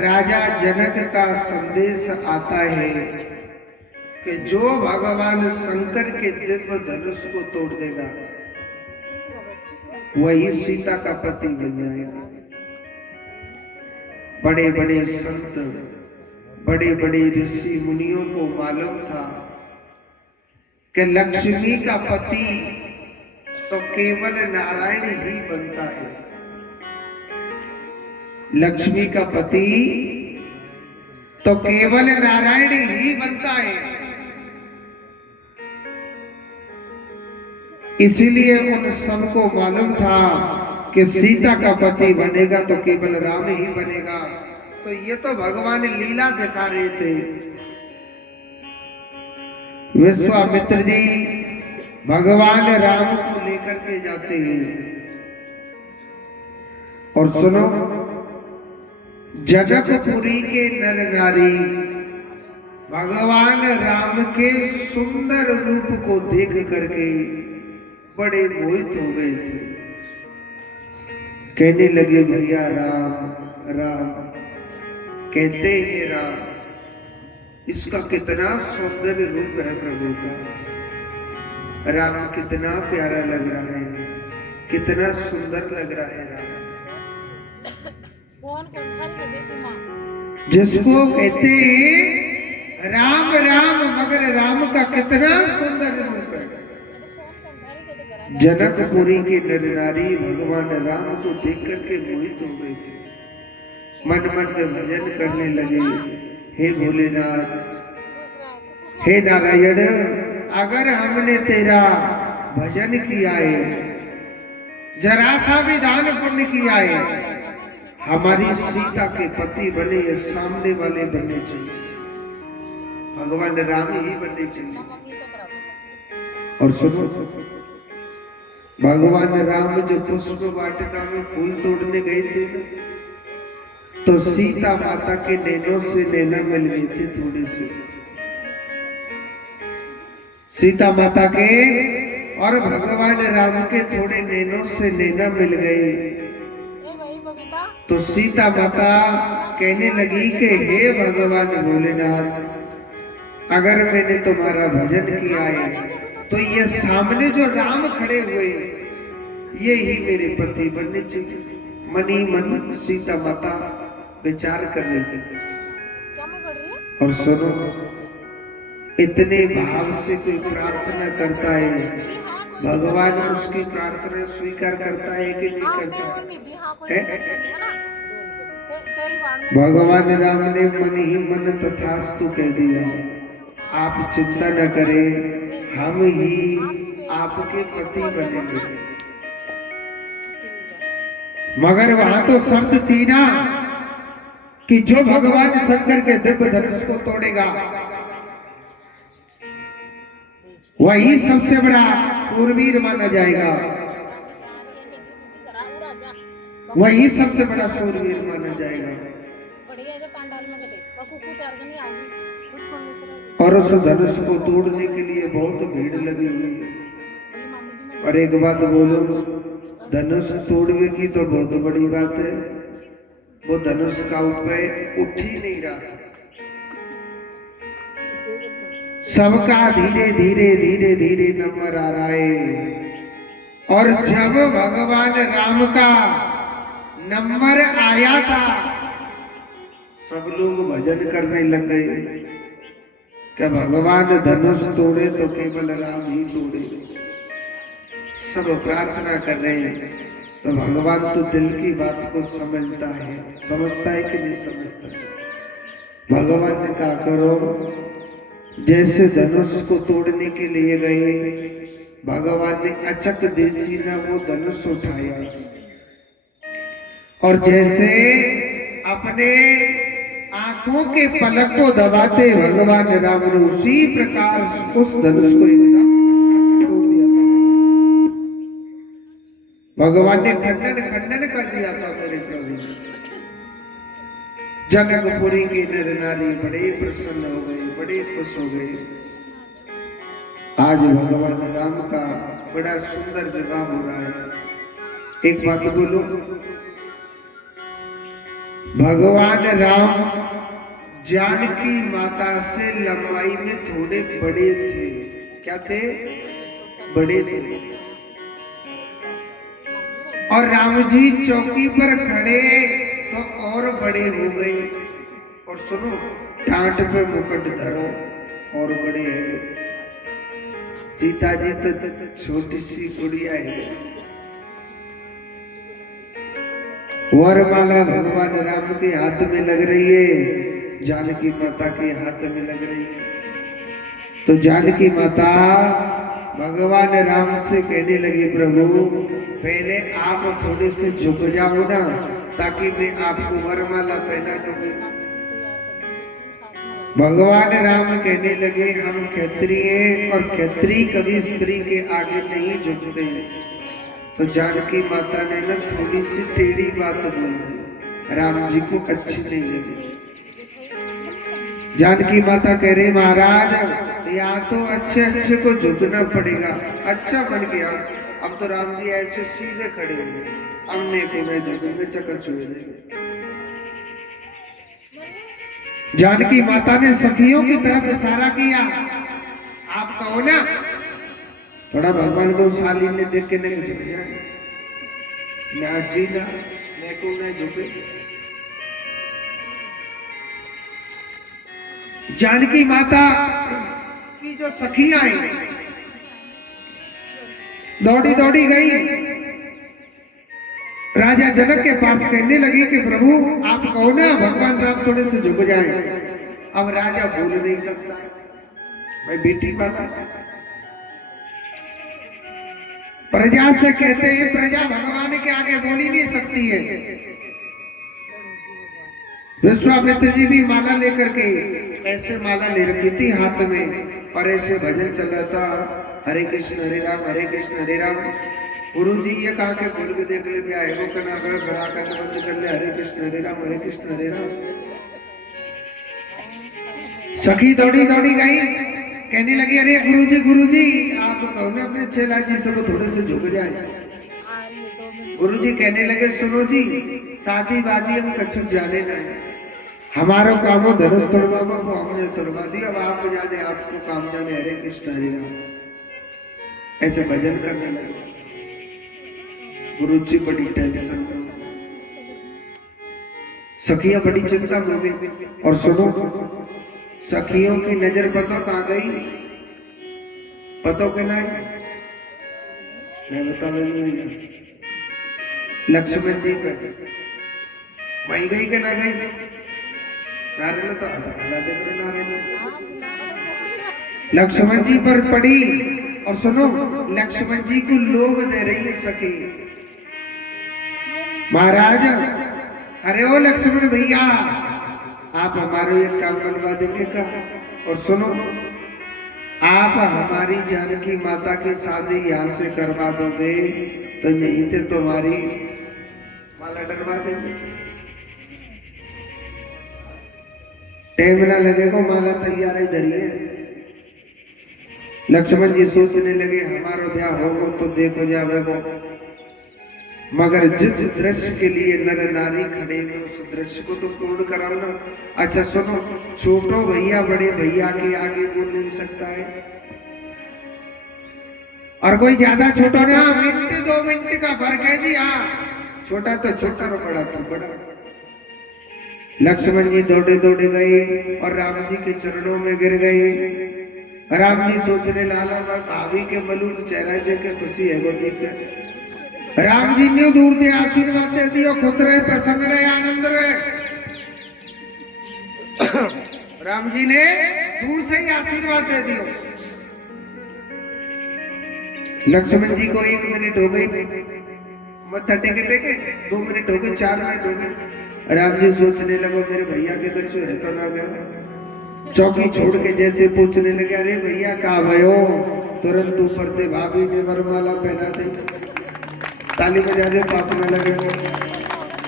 राजा जनक का संदेश आता है कि जो भगवान शंकर के दिव्य धनुष को तोड़ देगा वही सीता का पति बन जाएगा। बड़े बड़े संत, बड़े बड़े ऋषि मुनियों को मालूम था कि लक्ष्मी का पति तो केवल नारायण ही बनता है। लक्ष्मी का पति तो केवल नारायण ही बनता है। इसीलिए उन सबको मालूम था कि सीता का पति बनेगा तो केवल राम ही बनेगा। तो ये तो भगवान लीला दिखा रहे थे। विश्वामित्र जी भगवान राम को लेकर के जाते हैं और सुनो, जनकपुरी के नर नारी भगवान राम के सुंदर रूप को देख करके बड़े मोहित हो गए थे। कहने लगे, भैया राम राम, कहते हैं राम, इसका कितना सौंदर्य रूप है प्रभु का। राम कितना प्यारा लग रहा है, कितना सुंदर लग रहा है राम। जिसको कहते हैं राम राम, मगर राम का कितना सुंदर रूप है। जनकपुरी के नर नारी भगवान राम को देख करके मोहित हो गए थे। मन मन में भजन करने लगे, हे भोलेनाथ, हे नारायण, अगर हमने तेरा भजन किया है, जरा सा भी दान पुण्य किया है, हमारी सीता के पति बने या सामने वाले बनने चाहिए, भगवान राम ही बनने चाहिए। और सुनो, भगवान राम जो पुष्प वाटिका में फूल तोड़ने गए थे तो सीता माता के नैनों से नैना मिल गई थी थोड़ी सी। सीता माता के और भगवान राम के थोड़े नैनों से नैना मिल गए तो सीता माता कहने लगी कि हे भगवान भोलेनाथ, अगर मैंने तुम्हारा भजन किया है तो ये सामने जो राम खड़े हुए ये ही मेरे पति बनने चाहिए। मनी मन सीता माता विचार कर रही थी। और सुनो, इतने भाव से कोई प्रार्थना करता है, भगवान उसकी प्रार्थना स्वीकार करता है कि नहीं करता है? भगवान राम ने मन ही मन तथास्तु कह दिया, आप चिंता न करें, हम ही आपके पति बनेंगे। मगर वहां तो शब्द थी ना कि जो भगवान शंकर के दिव्य धनुष को तोड़ेगा वही सबसे बड़ा शूरवीर माना जाएगा, वही सबसे बड़ा शूरवीर माना जाएगा। और उस धनुष को तोड़ने के लिए बहुत भीड़ लगी हुई है। और एक बात बोलो, धनुष तोड़ने की तो बहुत बड़ी बात है, वो धनुष का ऊपर उठ ही नहीं रहा था। सबका धीरे धीरे धीरे धीरे नंबर आ रहा है। और जब भगवान राम का नंबर आया था, सब लोग भजन करने लग गए कि भगवान धनुष तोड़े तो केवल राम ही तोड़े। सब प्रार्थना कर रहे हैं। तो भगवान तो दिल की बात को समझता है, समझता है कि नहीं समझता। भगवान ने कहा करो, जैसे धनुष को तोड़ने के लिए गए, भगवान ने अचक देसी ना वो धनुष उठाया और जैसे अपने आंखों के पलक को दबाते भगवान राम ने उसी प्रकार उस धनुष को एकदम तोड़ दिया था। भगवान ने खंडन खंडन कर दिया था मेरे प्रभु। जनकपुरी के नर नारी बड़े प्रसन्न हो गए, बड़े खुश हो गए। आज भगवान राम का बड़ा सुंदर विवाह हो रहा है। एक बात बोलो, भगवान राम जानकी माता से लंबाई में थोड़े बड़े थे। क्या थे? बड़े थे। और राम जी चौकी पर खड़े तो और बड़े हो गए। और सुनो, टाट पे मुकुट धरो और बड़े हैं। सीता जी तो छोटी सी गुड़िया है। वरमाला भगवान राम के हाथ में लग रही है, जानकी माता के हाथ में लग रही है। तो जानकी माता भगवान राम से कहने लगी, प्रभु पहले आप थोड़े से झुक जाओ ना, ताकि मैं आपको वरमाला पहना दूंगी। भगवान राम कहने लगे, हम क्षत्रिय और क्षत्रिय कभी स्त्री के आगे नहीं झुकते। तो जानकी माता ने ना थोड़ी सी टेढ़ी बात बोल दी, राम जी को अच्छी नहीं लगी। जानकी माता कह रही, महाराज या तो अच्छे अच्छे को झुकना पड़ेगा। अच्छा बन गया, अब तो राम जी ऐसे सीधे खड़े हुए, हमने को नहीं झुकेंगे, चक्कर छुए देंगे। जानकी माता ने सखियों की तरफ इशारा किया, आप कहो ना, थोड़ा भगवान को साली ने देख के नहीं झुक जाए, ना जी ना, मैं को नहीं झुके। जानकी माता की जो सखियां आई, दौड़ी दौड़ी गई राजा जनक के पास, कहने लगी कि प्रभु आप कहो ना भगवान राम थोड़े से झुक जाए। अब राजा बोल नहीं सकता, भाई बेटी बात। प्रजा से कहते हैं, प्रजा भगवान के आगे बोल ही नहीं सकती है। विश्वामित्र जी भी माला लेकर के, ऐसे माला ले रखी थी हाथ में और ऐसे भजन चल रहा था, हरे कृष्ण हरे राम हरे कृष्ण हरे राम। गुरु जी ये कहा के खोल के देख ले, भी आए वो करना बड़ा करना बंद कर ले, हरे कृष्ण हरे राम हरे कृष्ण हरे राम। सखी दौड़ी दौड़ी गई, कहने लगी, अरे गुरु जी आप कहो ना अपने छेला जी से को थोड़े से झुक जाए। गुरु जी कहने लगे, सुनो जी, शादी वादी हम कछु जाने ना है, हमारा काम हो धनुष तोड़वा को हमने तोड़वा दिया, अब आप जाने, आपको काम जाने, हरे कृष्ण हरे राम। ऐसे भजन करने लगे। गुरु जी बड़ी टेंशन में, सखियां बड़ी चिंता में गई। और सुनो, सखियों की नजर पता कहाँ गई? पता के नहीं, मैं बता रही, लक्ष्मण जी पे वहीं गई कि ना गई? नारायण तो आधा देख रहे, नारायण लक्ष्मण जी पर पड़ी। और सुनो, लक्ष्मण जी को लोभ दे रही है सखी, महाराज अरे ओ लक्ष्मण भैया आप हमारे एक काम करवा देंगे का? और सुनो, आप हमारी जानकी माता की शादी यहाँ से करवा दोगे तो यहीं से तुम्हारी माला डरवा देंगे, टाइम ना लगेगा, माला तैयार है, इधर ही है। लक्ष्मण जी सोचने लगे, हमारा ब्याह होगा तो देखो जावेगो, मगर जिस दृश्य के लिए नर नारी खड़े हुए उस दृश्य को तो पूर्ण कराओ ना। अच्छा सुनो, छोटो भैया बड़े भैया के आगे बोल नहीं सकता है, और कोई ज्यादा छोटा ना, मिनट 2 मिनट का फर्क है जी। हाँ, छोटा तो छोटा और बड़ा तो बड़ा। लक्ष्मण जी दौड़े दौड़े गए और राम जी के चरणों में गिर गए। राम जी सोचने लाला भाभी के मलूक चेहरा देख के खुशी है वो ठीक है। राम जी ने दूर दे आशीर्वाद दे दियो, खुश रहे, प्रसन्न रहे, आनंद रहे। राम जी ने दूर से ही आशीर्वाद दे दियो। लक्ष्मण जी को 1 मिनट हो गई, मत्था टेके टेके 2 मिनट हो गए, 4 मिनट हो गए। राम जी सोचने लगो मेरे भैया के कुछ है तो ना गया। चौकी छोड़ के जैसे पूछने लगे, अरे भैया कहा भयो? तुरंत ऊपर से भाभी ने वरमाला पहना दी। ताली बजा दे, पाप न लगे।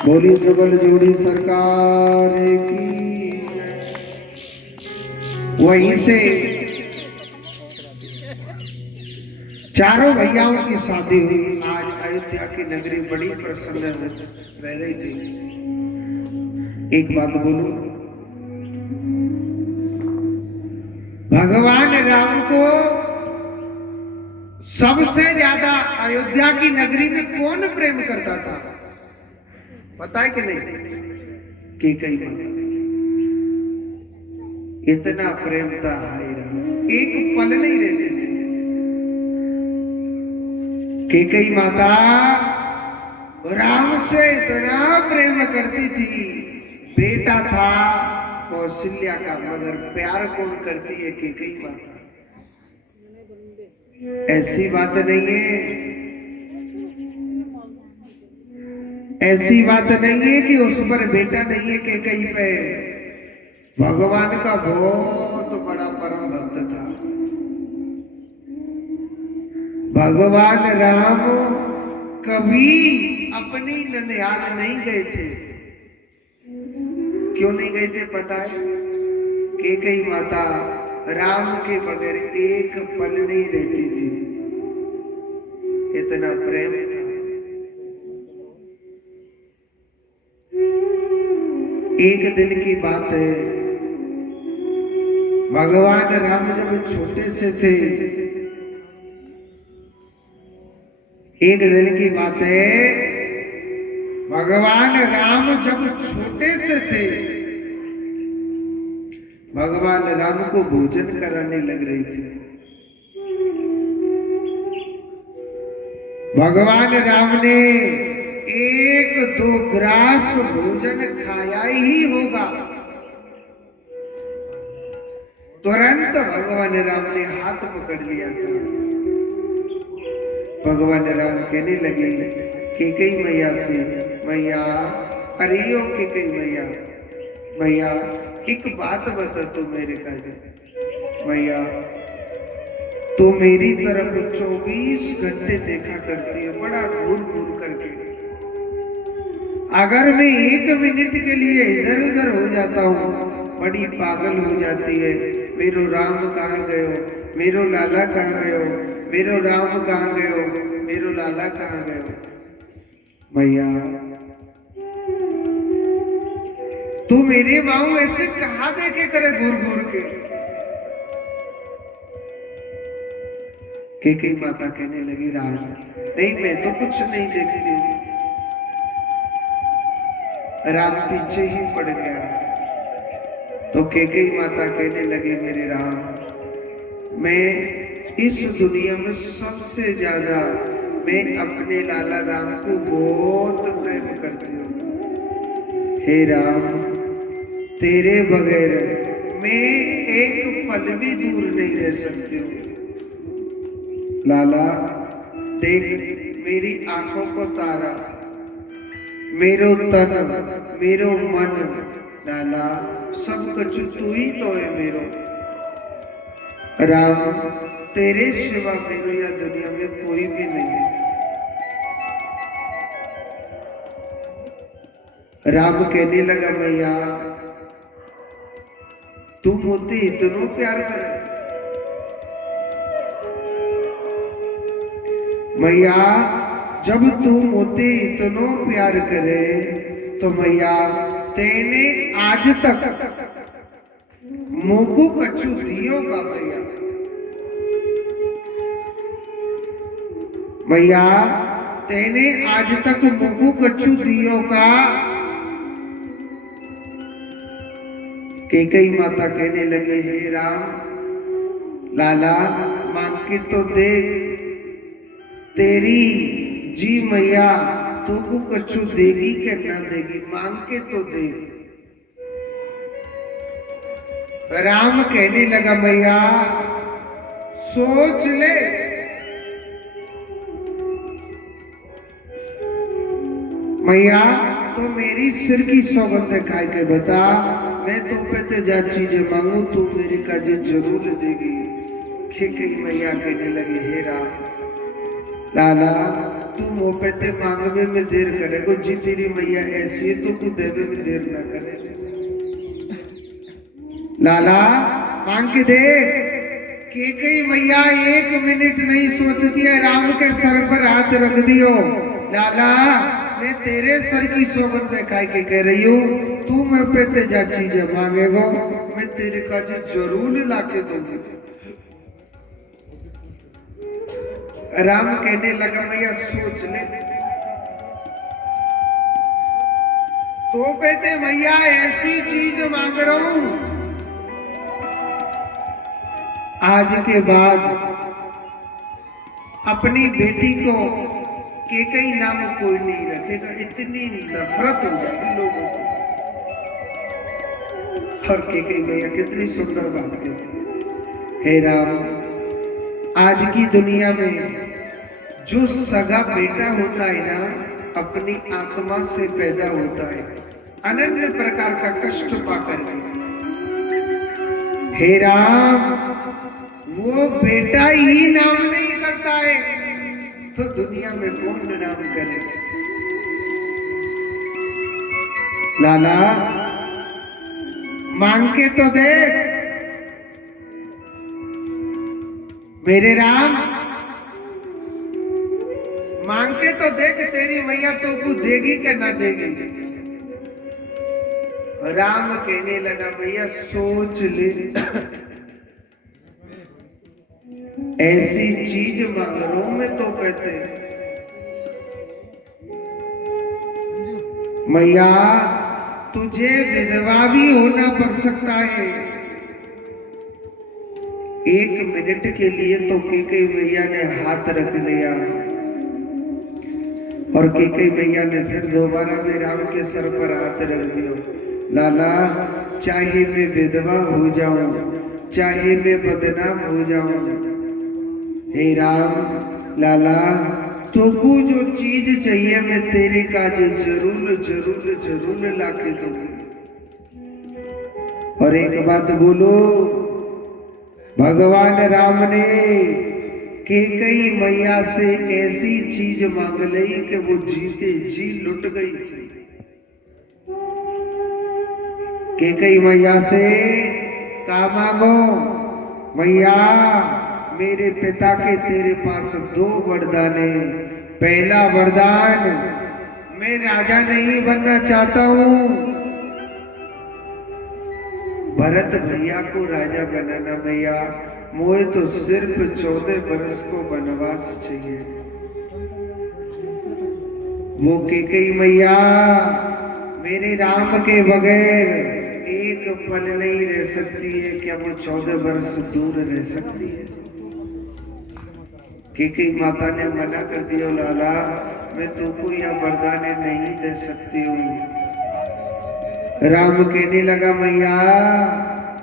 बोली जुगल जोड़ी सरकार की। वहीं से चारों भैयाओं की शादी हुई। आज अयोध्या की नगरी बड़ी प्रसन्न रह रही थी। एक बात बोलूं, भगवान राम को सबसे ज्यादा अयोध्या की नगरी में कौन प्रेम करता था पता है कि नहीं? कैकेयी माता। इतना प्रेम था, हाय राम, एक पल नहीं रहते थे। कैकेयी माता राम से इतना प्रेम करती थी। बेटा था कौशल्या का, मगर प्यार कौन करती है? कैकेयी माता। ऐसी बात नहीं है, ऐसी बात नहीं है कि उस पर बेटा नहीं है कैकेयी पे। भगवान का बहुत बड़ा परम भक्त था। भगवान राम कभी अपनी ननिहाल नहीं गए थे। क्यों नहीं गए थे पता है? कैकेयी माता राम के बगैर एक पल नहीं रहती थी, इतना प्रेम था। एक दिन की बात है, भगवान राम जब छोटे से थे, एक दिन की बात है, भगवान राम जब छोटे से थे, भगवान राम को भोजन कराने लग रही थी। भगवान राम ने 1-2 ग्रास भोजन खाया ही होगा, तुरंत भगवान राम ने हाथ पकड़ लिया था। भगवान राम कहने लगे कैकेयी मैया से, मैया, अरे ओ कैकेयी मैया, मैया एक बात बता तू मेरे काजे। मैया तो मेरी तरफ 24 घंटे देखा करती है, बड़ा घूर घूर करके। अगर मैं 1 मिनट के लिए इधर उधर हो जाता हूँ, बड़ी पागल हो जाती है। मेरो राम कहाँ गयो, मेरो लाला कहाँ गयो, मेरो राम कहाँ गयो, मेरो लाला कहाँ गयो। मैया तू मेरे माऊ ऐसे कहा देखे करे घूर घूर के? कैकेयी माता कहने लगी, राम नहीं, मैं तो कुछ नहीं देखती हूँ। राम पीछे ही पड़ गया। तो कैकेयी माता कहने लगी, मेरे राम, मैं इस दुनिया में सबसे ज्यादा मैं अपने लाला राम को बहुत प्रेम करती हूँ। हे राम, तेरे बगैर मैं एक पल भी दूर नहीं रह सकती हूँ। लाला देख, मेरी आंखों को तारा, मेरो तन, मेरो मन, लाला सब कुछ तू ही तो है मेरो। राम तेरे सिवा मेरो या दुनिया में कोई भी नहीं है। राम कहने लगा, मैया तू मुझे इतना प्यार करे। मैया जब तू मोते इतनो प्यार करे तो मैया तेने आज तक मोको कछु दियो का मैया। मैया तेने आज तक मोको कछु दियो का। कैकेयी माता कहने लगे हे राम लाला मांग के तो देख, तेरी जी मैया तू को कछु देगी कि ना देगी, मांग के तो देख। राम कहने लगा मैया सोच ले। मैया तो मेरी सिर की सौगंध खाए के बता, मैं तो पे ते जा चीजें मांगू तू मेरी काजे जरूर देगी। कैकेयी मैया कहने लगी हे राम लाला तू मोह ते मांगवे में देर करेगो, जी तेरी मैया ऐसी है तो तू देवे में देर ना करे। लाला मांग के दे। कैकेयी मैया एक मिनट नहीं सोचती है, राम के सर पर हाथ रख दियो। लाला मैं तेरे सर की सौगंध खाई के कह रही हूँ, तू मैं पे ते जा चीजें मांगेगो मैं तेरे काजे जरूर लाके दूंगी। राम कहने लगा मैया सोच ले। तो कहते मैया ऐसी चीज मांग रहा हूं, आज के बाद अपनी बेटी को कैकेयी नाम कोई नहीं रखेगा, इतनी नफरत हो जाएगी लोगों को। और कैकेयी मैया कितनी सुंदर बात कहती है हे राम आज की दुनिया में जो सगा बेटा होता है ना अपनी आत्मा से पैदा होता है अनन्य प्रकार का कष्ट पाकर के। हे राम वो बेटा ही नाम नहीं करता है तो दुनिया में कौन नाम करे। लाला मांग के तो देख मेरे राम, मांग के तो देख तेरी मैया तो को देगी कि ना देगी। राम कहने लगा मैया सोच ले। ऐसी चीज मांग रहा हूं मैं तो कहते मैया तुझे विधवा भी होना पड़ सकता है। एक मिनट के लिए तो कैकेयी मैया ने हाथ रख लिया और कैकेयी मैया ने फिर दोबारा भी राम के सर पर हाथ रख दिया। लाला चाहे मैं विधवा हो जाऊं, चाहे मैं बदनाम हो जाऊं, हे राम लाला तुमको जो चीज चाहिए मैं तेरे काज जरूर जरूर जरूर लाके दूंगी। और एक बात बोलो, भगवान राम ने कैकेयी मैया से ऐसी चीज मांग ली कि वो जीते जी लुट गई थी। कैकेयी मैया से का मांगो, मैया मेरे पिता के तेरे पास दो वरदान है। पहला वरदान मैं राजा नहीं बनना चाहता हूं, भरत भैया को राजा बनाना मैया, मुझे तो सिर्फ 14 वर्ष को वनवास चाहिए। वो कैकेयी मैया मेरे राम के बगैर एक पल नहीं रह सकती है, क्या वो 14 वर्ष दूर रह सकती है। कैकेयी माता ने मना कर दिया, लाला मैं तुमको यह वरदान नहीं दे सकती हूँ। राम कहने लगा मैया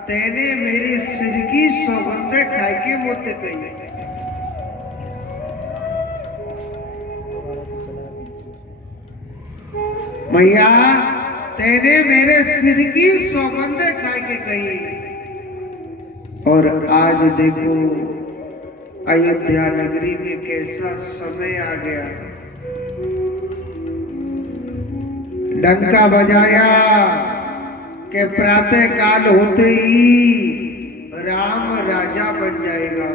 तेने मेरे सिर की सौगंध खाए के मोते गई। मैया तेने मेरे सिर की सौगंध खाए के गई। और आज देखो अयोध्या नगरी में कैसा समय आ गया। डंका बजाया कि प्रातः काल होते ही राम राजा बन जाएगा।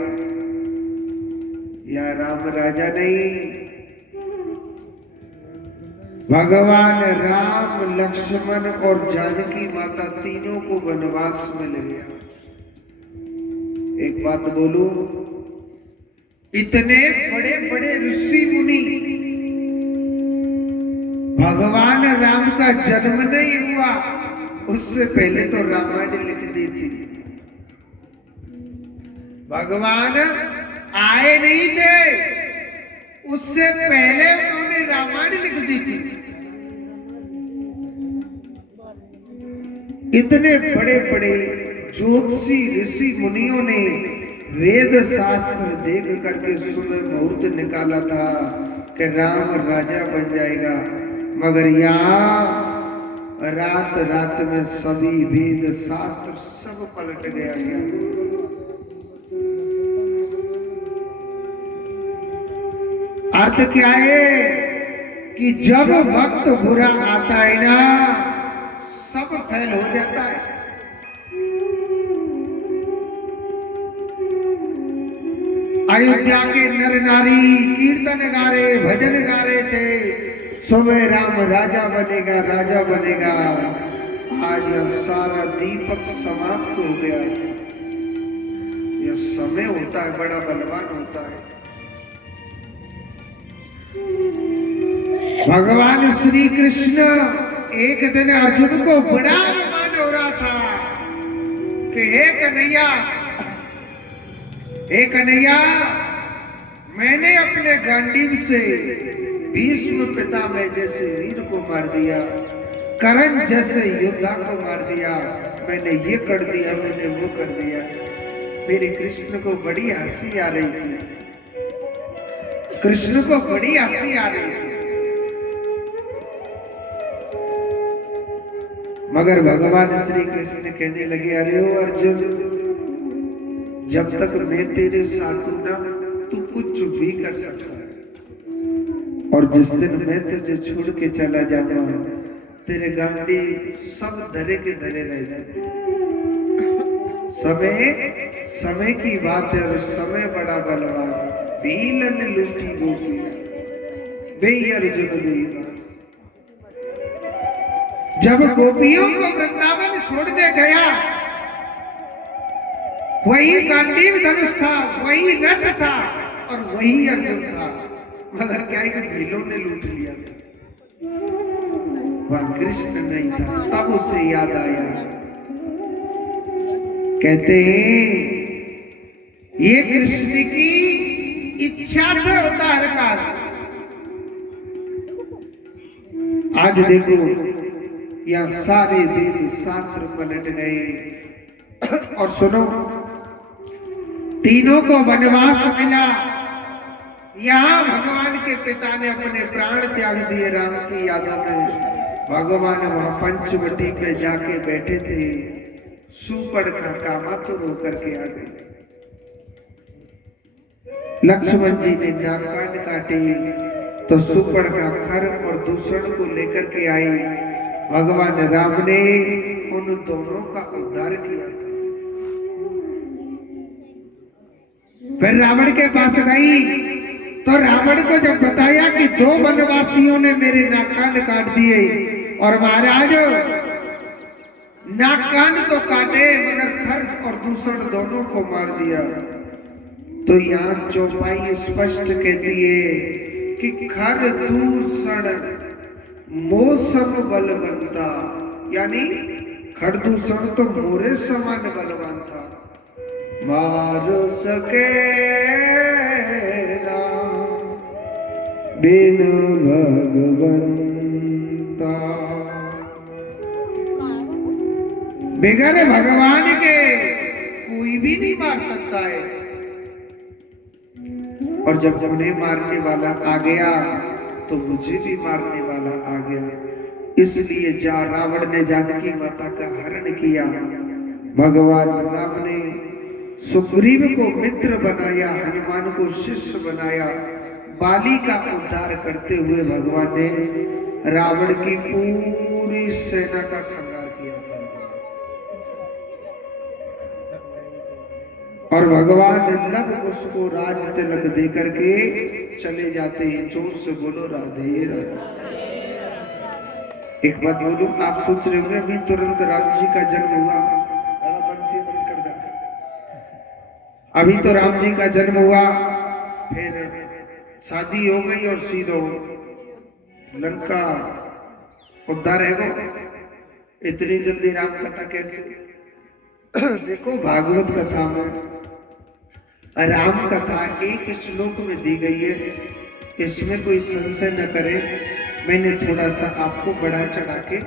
या राम राजा नहीं, भगवान राम, लक्ष्मण और जानकी माता तीनों को वनवास में ले गया। एक बात बोलूं, इतने बड़े बड़े ऋषि मुनि, भगवान राम का जन्म नहीं हुआ उससे पहले तो रामायण लिख दी थी। भगवान आए नहीं थे उससे पहले उन्होंने रामायण लिख दी थी। इतने बड़े बड़े ज्योतिषी ऋषि मुनियों ने वेद शास्त्र देख करके सुबह मुहूर्त निकाला था कि राम राजा बन जाएगा, मगर यहाँ रात रात में सभी वेद शास्त्र सब पलट गया। अर्थ क्या है कि जब वक्त बुरा आता है ना, सब फेल हो जाता है। अयोध्या के नर नारी कीर्तन गा रहे, भजन गा रहे थे, सुबह राम राजा बनेगा, राजा बनेगा। आज यह सारा दीपक समाप्त हो गया। यह समय होता है, बड़ा बलवान होता है। भगवान श्री कृष्ण एक दिन अर्जुन को बड़ा अभिमान हो रहा था कि हे कन्हैया, हे कन्हैया, मैंने अपने गांडीव से भीष्म पितामह जैसे वीर को मार दिया, कर्ण जैसे योद्धा को मार दिया, मैंने ये कर दिया, मैंने वो कर दिया। मेरे कृष्ण को बड़ी हंसी आ रही थी, कृष्ण को बड़ी हंसी आ रही थी। मगर भगवान श्री कृष्ण कहने लगे, अरे ओ अर्जुन, जब तक मैं तेरे साथ हूं ना, तू कुछ भी कर सकता है, और जिस दिन मैं तुझे छोड़ के चला जाऊंगा, तेरे गांडी सब धरे के धरे रह जाए। समय की बात है, और समय बड़ा बलवान। भीलन लूटी गोपी बे अर्जुन बेईमान। जब गोपियों को वृंदावन छोड़ने गया, वही गांडीव धनुष था, वही रथ था, और वही अर्जुन था, मगर क्या है कि भीलों ने लूट लिया था। वह कृष्ण नहीं था। तब उसे याद आया, कहते हैं ये कृष्ण की इच्छा से होता है कार्य। आज देखो, यह सारे वेद शास्त्र पलट गए। और सुनो, तीनों को वनवास मिला। यहाँ भगवान के पिता ने अपने प्राण त्याग दिए राम की यादों में। भगवान वहां पंचवटी पे जाके बैठे थे, सुपर्णखा कामातुर होकर के आ गई। लक्ष्मण जी ने नागकांड काटे तो सुपर्णखा खर और दूषण को लेकर के आई। भगवान राम ने उन दोनों का उद्धार किया था। फिर रावण के पास गई तो रावण को जब बताया कि 2 वनवासियों ने मेरे नाककान काट दिए, और महाराज नाककान तो काटे मगर खर और दूषण दोनों को मार दिया, तो यहाँ चौपाई स्पष्ट कहती है कि खर दूषण मौसम बलवंता, यानी खरदूषण तो मोरे समान बलवान था। मार सके ना बिन भगवंता, बिगर भगवान के कोई भी नहीं मार सकता है। और जब उन्हें मारने वाला आ गया तो मुझे भी मारने वाला आ गया। इसलिए रावण ने जानकी माता का हरण किया। भगवान राम ने सुग्रीव को मित्र बनाया, हनुमान को शिष्य बनाया। बाली का उद्धार करते हुए भगवान ने रावण की पूरी सेना का संहार किया था। और भगवान लव उसको राज तिलक देकर के चले जाते हैं। जोर से बोलो राधे राधे। एक बात बोलूं, आप सोच रहे होंगे अभी तुरंत राम जी का जन्म हुआ, बंसी बंद कर दे। अभी तो राम जी का जन्म हुआ, फिर शादी हो गई और सीधो लंका उद्धार है गो। इतनी जल्दी राम कथा कैसे? देखो भागवत कथा में राम कथा एक श्लोक में दी गई है, इसमें कोई संशय न करे। मैंने थोड़ा सा आपको बड़ा चढ़ा के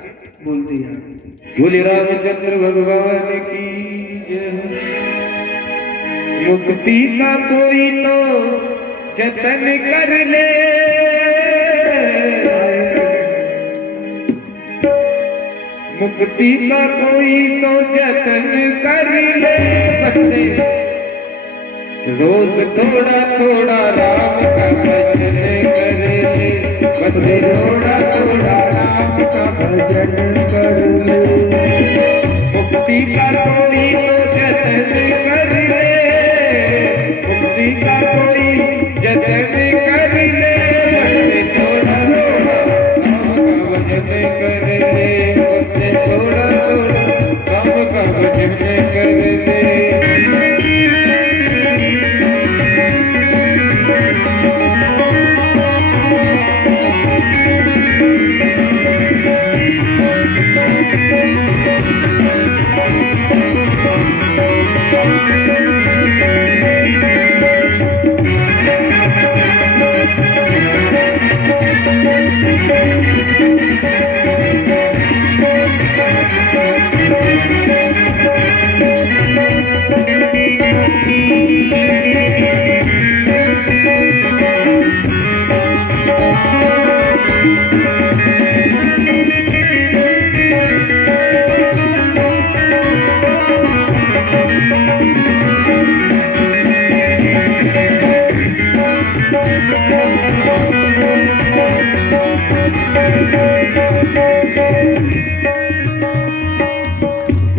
बोल दिया। बोले रामचंद्र भगवान की जय। मुक्ति का कोई तो जतन कर ले, मुक्ति का कोई तो जतन कर ले, बंदे रोज थोड़ा थोड़ा राम का भजन कर ले, बंदे थोड़ा थोड़ा राम का भजन कर ले। मुक्ति का कोई तो जतन कर ले, मुक्ति का कोई जतन कर ले, बंदे थोड़ा थोड़ा राम का भजन कर ले, बंदे थोड़ा थोड़ा राम का भजन कर ले।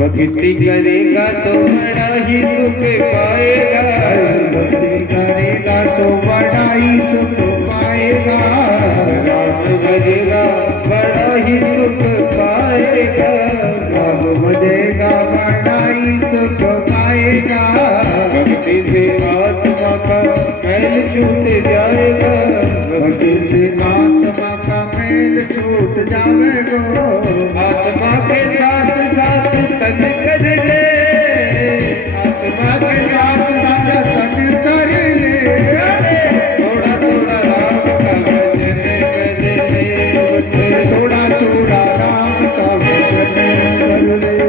भक्ति करेगा तो बड़ा ही सुख पाएगा, भक्ति करेगा तो बड़ा ही सुख पाएगा, राम भजेगा बड़ा ही सुख पाएगा, राम भजेगा बड़ा ही सुख पाएगा। भक्ति से आत्मा का मैल छूट जाएगा, भक्ति से आत्मा का मैल छूट जाएगा। आत्मा के साथ साथ तन कर ले, आत्मा के साथ साथ तन कर ले, थोड़ा थोड़ा राम का भजन कर ले, थोड़ा थोड़ा राम का भजन कर ले।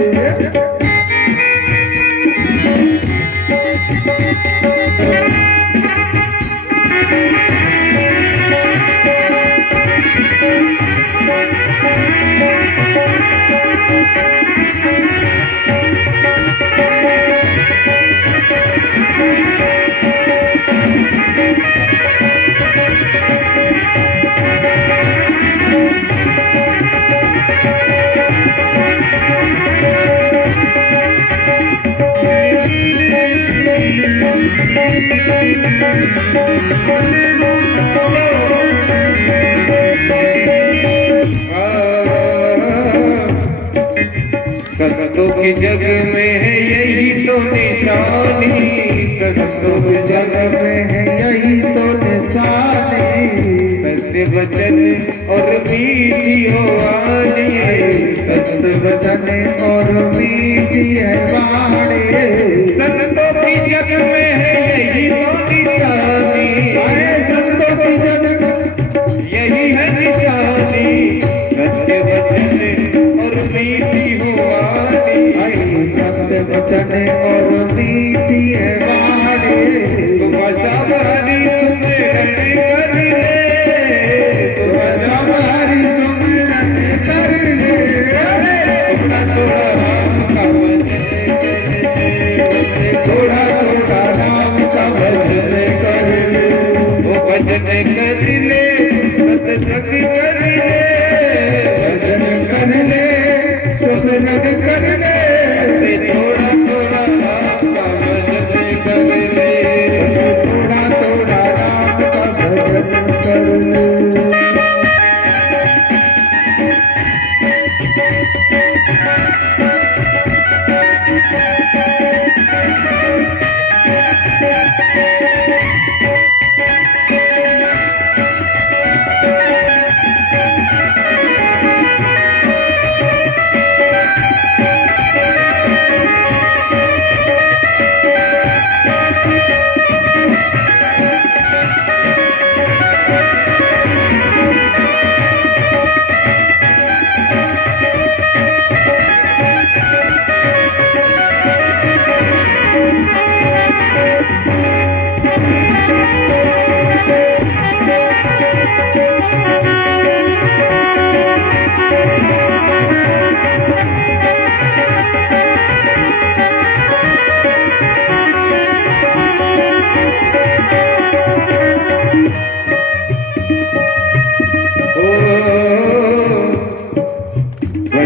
संतों के जग में है यही तो निशानी, संतों के जग में है यही तो निशानी, सत्य वचन और मीठी हो वाणी, सत्य वचन और मीठी है वाणी। संतों के जग में है यही तो निशानी, संतों की जग यही है निशानी, सत्य वचन और मीठी हो वाणी, सत्य वचन और मीठी है वाणी। भाषा हरी सुमिरन कर ले, भाषा हरी सुमिरन कर ले, थोड़ा थोड़ा राम का भजन, थोड़ा थोड़ा राम का भजन कर ले, वो भजन कर ले, सत्संग कर ले, भजन कर ले, सुमिरन कर ले, थोड़ा थोड़ा राम का भजन कर ले, थोड़ा थोड़ा राम का भजन कर ले।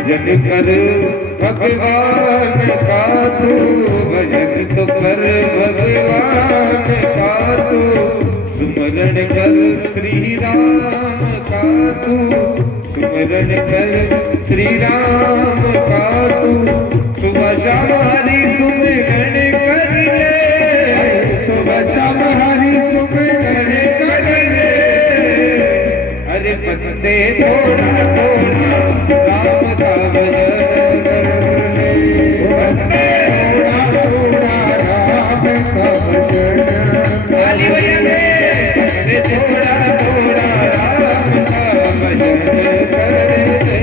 भजन कर भगवान का तू, भजन तो कर भगवान का तू, सुमरण कर श्री राम का तू, सुमरण कर श्री राम का तू, सुबह शाम हरि सुमरण कर ले, सुबह शाम हरि सुमरण कर ले, अरे बंदे थोड़ा थोड़ा राम का भजन कर ले, बंदे थोड़ा थोड़ा राम का भजन कर ले, बंदे थोड़ा थोड़ा राम का भजन कर ले,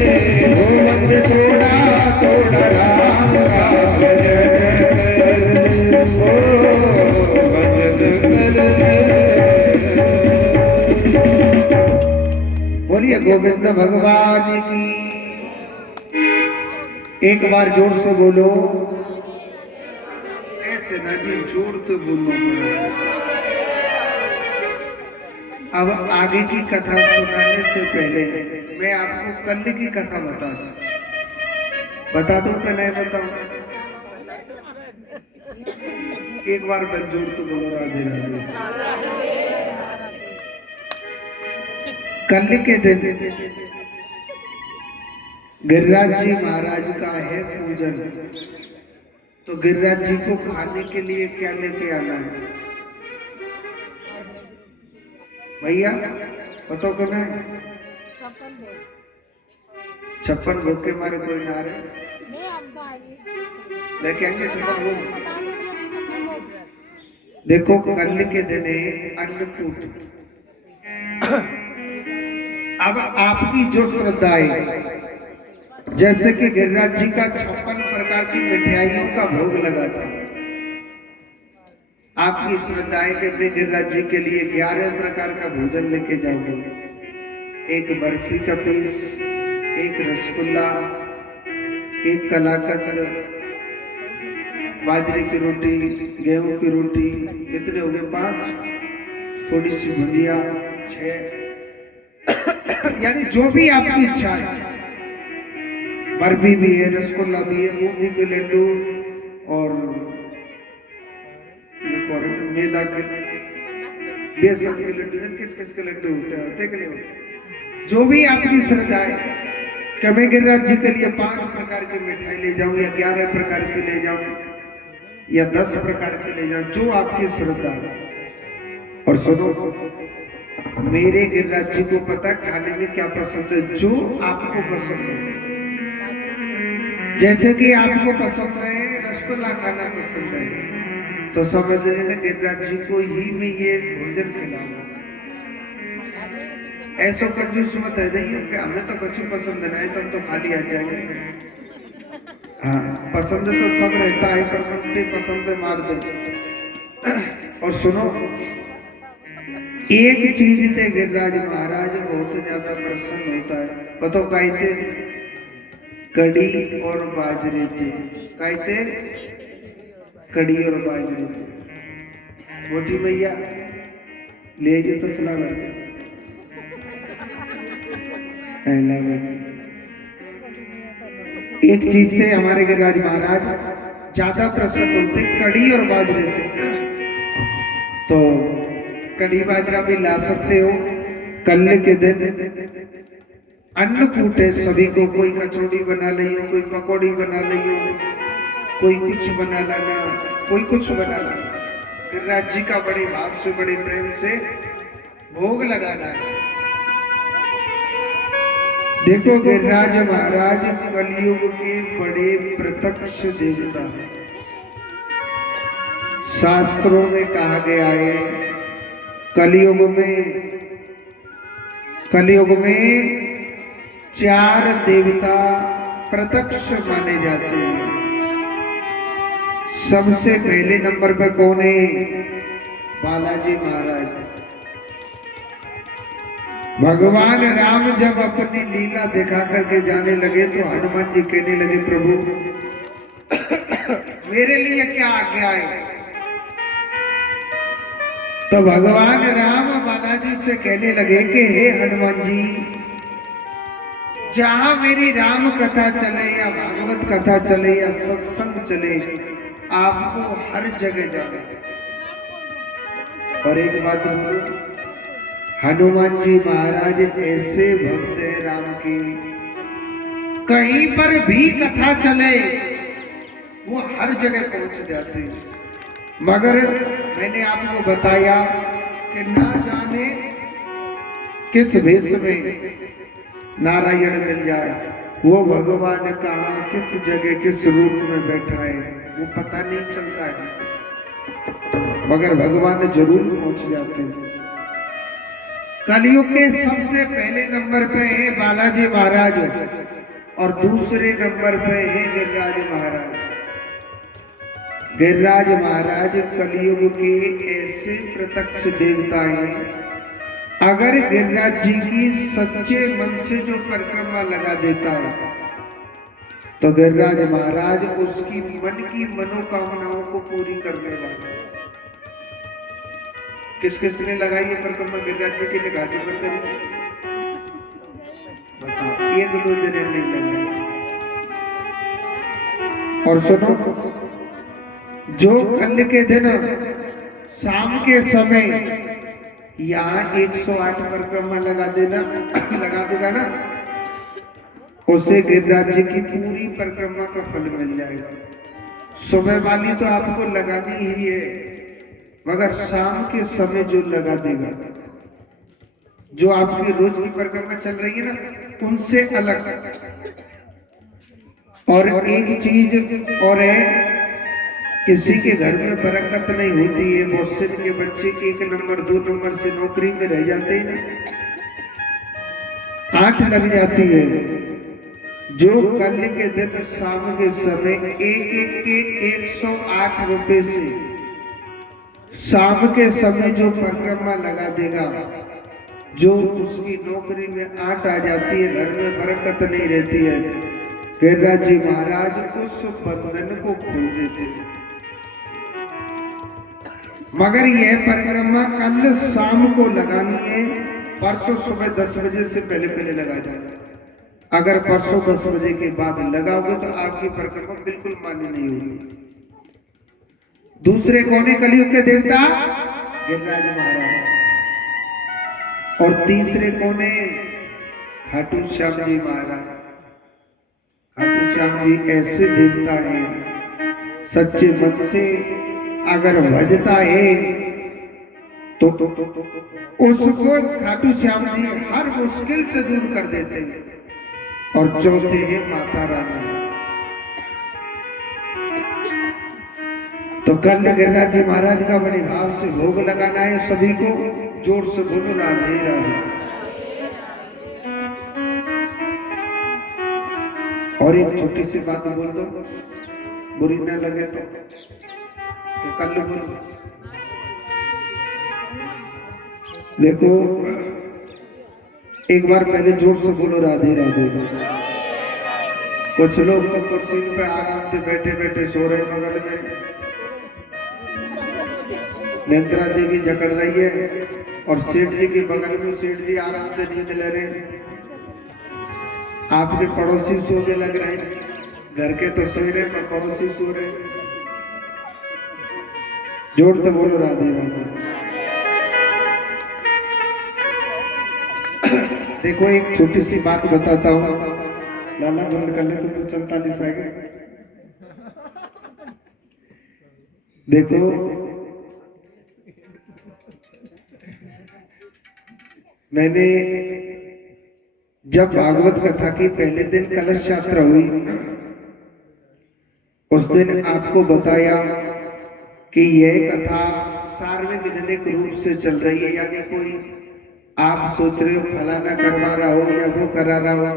बंदे थोड़ा थोड़ा राम का भजन कर ले, भजन कर ले। बोलिए गोविंद भगवान की। एक बार जोर से बोलो, ऐसे ना जी, जोर तो बोलो। अब आगे की कथा सुनाने से पहले मैं आपको कल की कथा बता दूं कि नहीं बताऊं? एक बार बस जोर तो बोलो, राधे राधे। कल के दिन गिरिराज जी महाराज का है पूजन, तो गिरिराज जी को खाने के लिए क्या लेके आना है भैया, बताओ क्या है? 56 भोग के मारे कोई ना रहे, लेके आएंगे 56 भोग। देखो कल के दिन है अन्नकूट। अब आपकी जो श्रद्धा है, जैसे कि गिरिराज जी का 56 प्रकार की मिठाइयों का भोग लगा था, आपकी श्रद्धाएं के मैं गिरिराज जी के लिए 11 प्रकार का भोजन लेके जाऊंगी। एक बर्फी का पीस, एक रसगुल्ला, एक कलाकंद, बाजरे की रोटी, गेहूं की रोटी, कितने हो गए? 5, थोड़ी सी भुजिया 6, यानी जो भी आपकी इच्छा है। बर्फी भी है, रसगुल्ला भी है, बूंदी के लड्डू और मैदा के, बेसन के लड्डू, किस किस के लड्डू होते हैं कि नहीं होते? जो भी आपकी श्रद्धा है कि मैं गिरिराज जी के लिए 5 प्रकार की मिठाई ले जाऊं या 11 प्रकार की ले जाऊं या 10 प्रकार की ले जाऊं, जो आपकी श्रद्धा है। और सुनो, मेरे गिरिराज जी को पता खाने में क्या पसंद है, जो आपको पसंद है। जैसे कि आपको पसंद है रसगुल्ला खाना पसंद है, तो समझ लेना गिरिराज जी को ही मैं ये भोजन खिलाऊंगा। ऐसा कंजूस मत है जाइए कि हमें तो कुछ पसंद नहीं, तब तो खाली आ जाएंगे। हाँ, पसंद तो सब रहता है, पर मनते पसंद मार दे। और सुनो, एक चीज थे गिरिराज महाराज बहुत ज्यादा प्रसन्न होता है, बताओ काय थे? कड़ी और बाजरे थे। काय थे? कड़ी और बाजरे थे। मोटी मैया ले जो तो सुना कर एक चीज से हमारे गिरिराज महाराज ज्यादा प्रसन्न होते, कड़ी और बाजरे थे। तो कड़ी बाजरा भी ला सकते हो। कल के दिन अन्नकूट है, सभी को कोई कचौड़ी बना लियो, कोई पकौड़ी बना लियो, कोई कुछ बना लाना, कोई कुछ बना लाना। गिरिराज जी का बड़े भाव से, बड़े प्रेम से भोग लगाना है। देखो गिरिराज महाराज कलयुग के बड़े प्रत्यक्ष देवता हैं। शास्त्रों में कहा गया है कलयुग में 4 देवता प्रत्यक्ष माने जाते हैं। सबसे पहले नंबर पे कौन है? बालाजी महाराज। भगवान राम जब अपनी लीला दिखा करके जाने लगे तो हनुमान जी कहने लगे, प्रभु मेरे लिए क्या आज्ञा है? तो भगवान राम बालाजी से कहने लगे कि हे हनुमान जी, जहां मेरी राम कथा चले या भागवत कथा चले या सत्संग चले, आपको हर जगह जाना है। और एक बात बोलूं, हनुमान जी महाराज ऐसे भक्त हैं राम के, कहीं पर भी कथा चले वो हर जगह पहुंच जाते हैं। मगर मैंने आपको बताया कि ना जाने किस भेष में नारायण मिल जाए, वो भगवान कहाँ किस जगह किस रूप में बैठा है वो पता नहीं चलता है, मगर भगवान जरूर पहुंच जाते हैं। कलयुग के सबसे पहले नंबर पे है बालाजी महाराज और दूसरे नंबर पे है गिरिराज महाराज। गिरिराज महाराज कलयुग के ऐसे प्रत्यक्ष देवता हैं, अगर गिरिराज जी की सच्चे मन से जो परिक्रमा लगा देता है तो गिरिराज महाराज उसकी मन की मनोकामनाओं को पूरी करने वाले हैं। किस किस ने लगाई है परिक्रमा गिरिराज जी की निगाह पर करी? बताओ, एक दो जने नहीं लगाई। और सुनो, जो कल के दिन शाम के समय यहाँ 108 परिक्रमा लगा देगा ना, उसे गिरिराज जी की पूरी परिक्रमा का फल मिल जाएगा। सुबह वाली तो आपको लगानी ही है, मगर शाम के समय जो लगा देगा, जो आपकी रोज की परिक्रमा चल रही है ना उनसे अलग। और एक चीज और है, किसी के घर में बरकत नहीं होती है, बहुत से के बच्चे 1 नंबर 2 नंबर से नौकरी में रह जाते हैं ना, 8 लग जाती है। जो कल के दिन शाम के समय एक के 108 रुपए से शाम के समय जो परिक्रमा लगा देगा, जो उसकी नौकरी में 8 आ जाती है, घर में बरकत नहीं रहती है, गिरिराज जी महाराज उस बंधन को खोल देते हैं। मगर यह परिक्रमा कल शाम को लगानी है, परसों सुबह 10 बजे से पहले लगा जाए। अगर परसों 10 बजे के बाद लगाओगे तो आपकी परिक्रमा बिल्कुल मान्य नहीं होगी। दूसरे कौन है कलयुग के देवता? गिरिराज महाराज। और तीसरे कौन है? खाटू श्याम जी महाराज। खाटू श्याम जी ऐसे देवता हैं, सच्चे मन से अगर भजता है तो उसको खाटू श्याम जी हर मुश्किल से दूर कर देते हैं। और चौथे हैं माता रानी। तो कल गिरिराज जी महाराज का बड़े भाव से भोग लगाना है सभी को। जोर से बोलो राधे राधे। और एक छोटी सी बात बोल दो, बुरी ना लगे तो कल बोलो। देखो एक बार पहले जोर से बोलो राधे राधे। कुछ लोग तो कुर्सी पे आराम से बैठे बैठे सो रहे, बगल में नेत्रा देवी जकड़ रही है और सेठ जी के बगल में सेठ जी आराम से नींद ले रहे हैं। आपके पड़ोसी सोने लग रहे हैं, घर के तो सो रहे पर पड़ोसी सो रहे। जोर से बोलो राधे राधे। देखो एक छोटी सी बात बताता हूँ, लाला बंद कर ले तो 44 आ गए। देखो मैंने जब भागवत कथा की पहले दिन कलश यात्रा हुई, उस दिन आपको बताया कि यह कथा सार्वजनिक रूप से चल रही है, यानी कोई आप सोच रहे हो फलाना करवा रहा हो या वो करा रहा हो,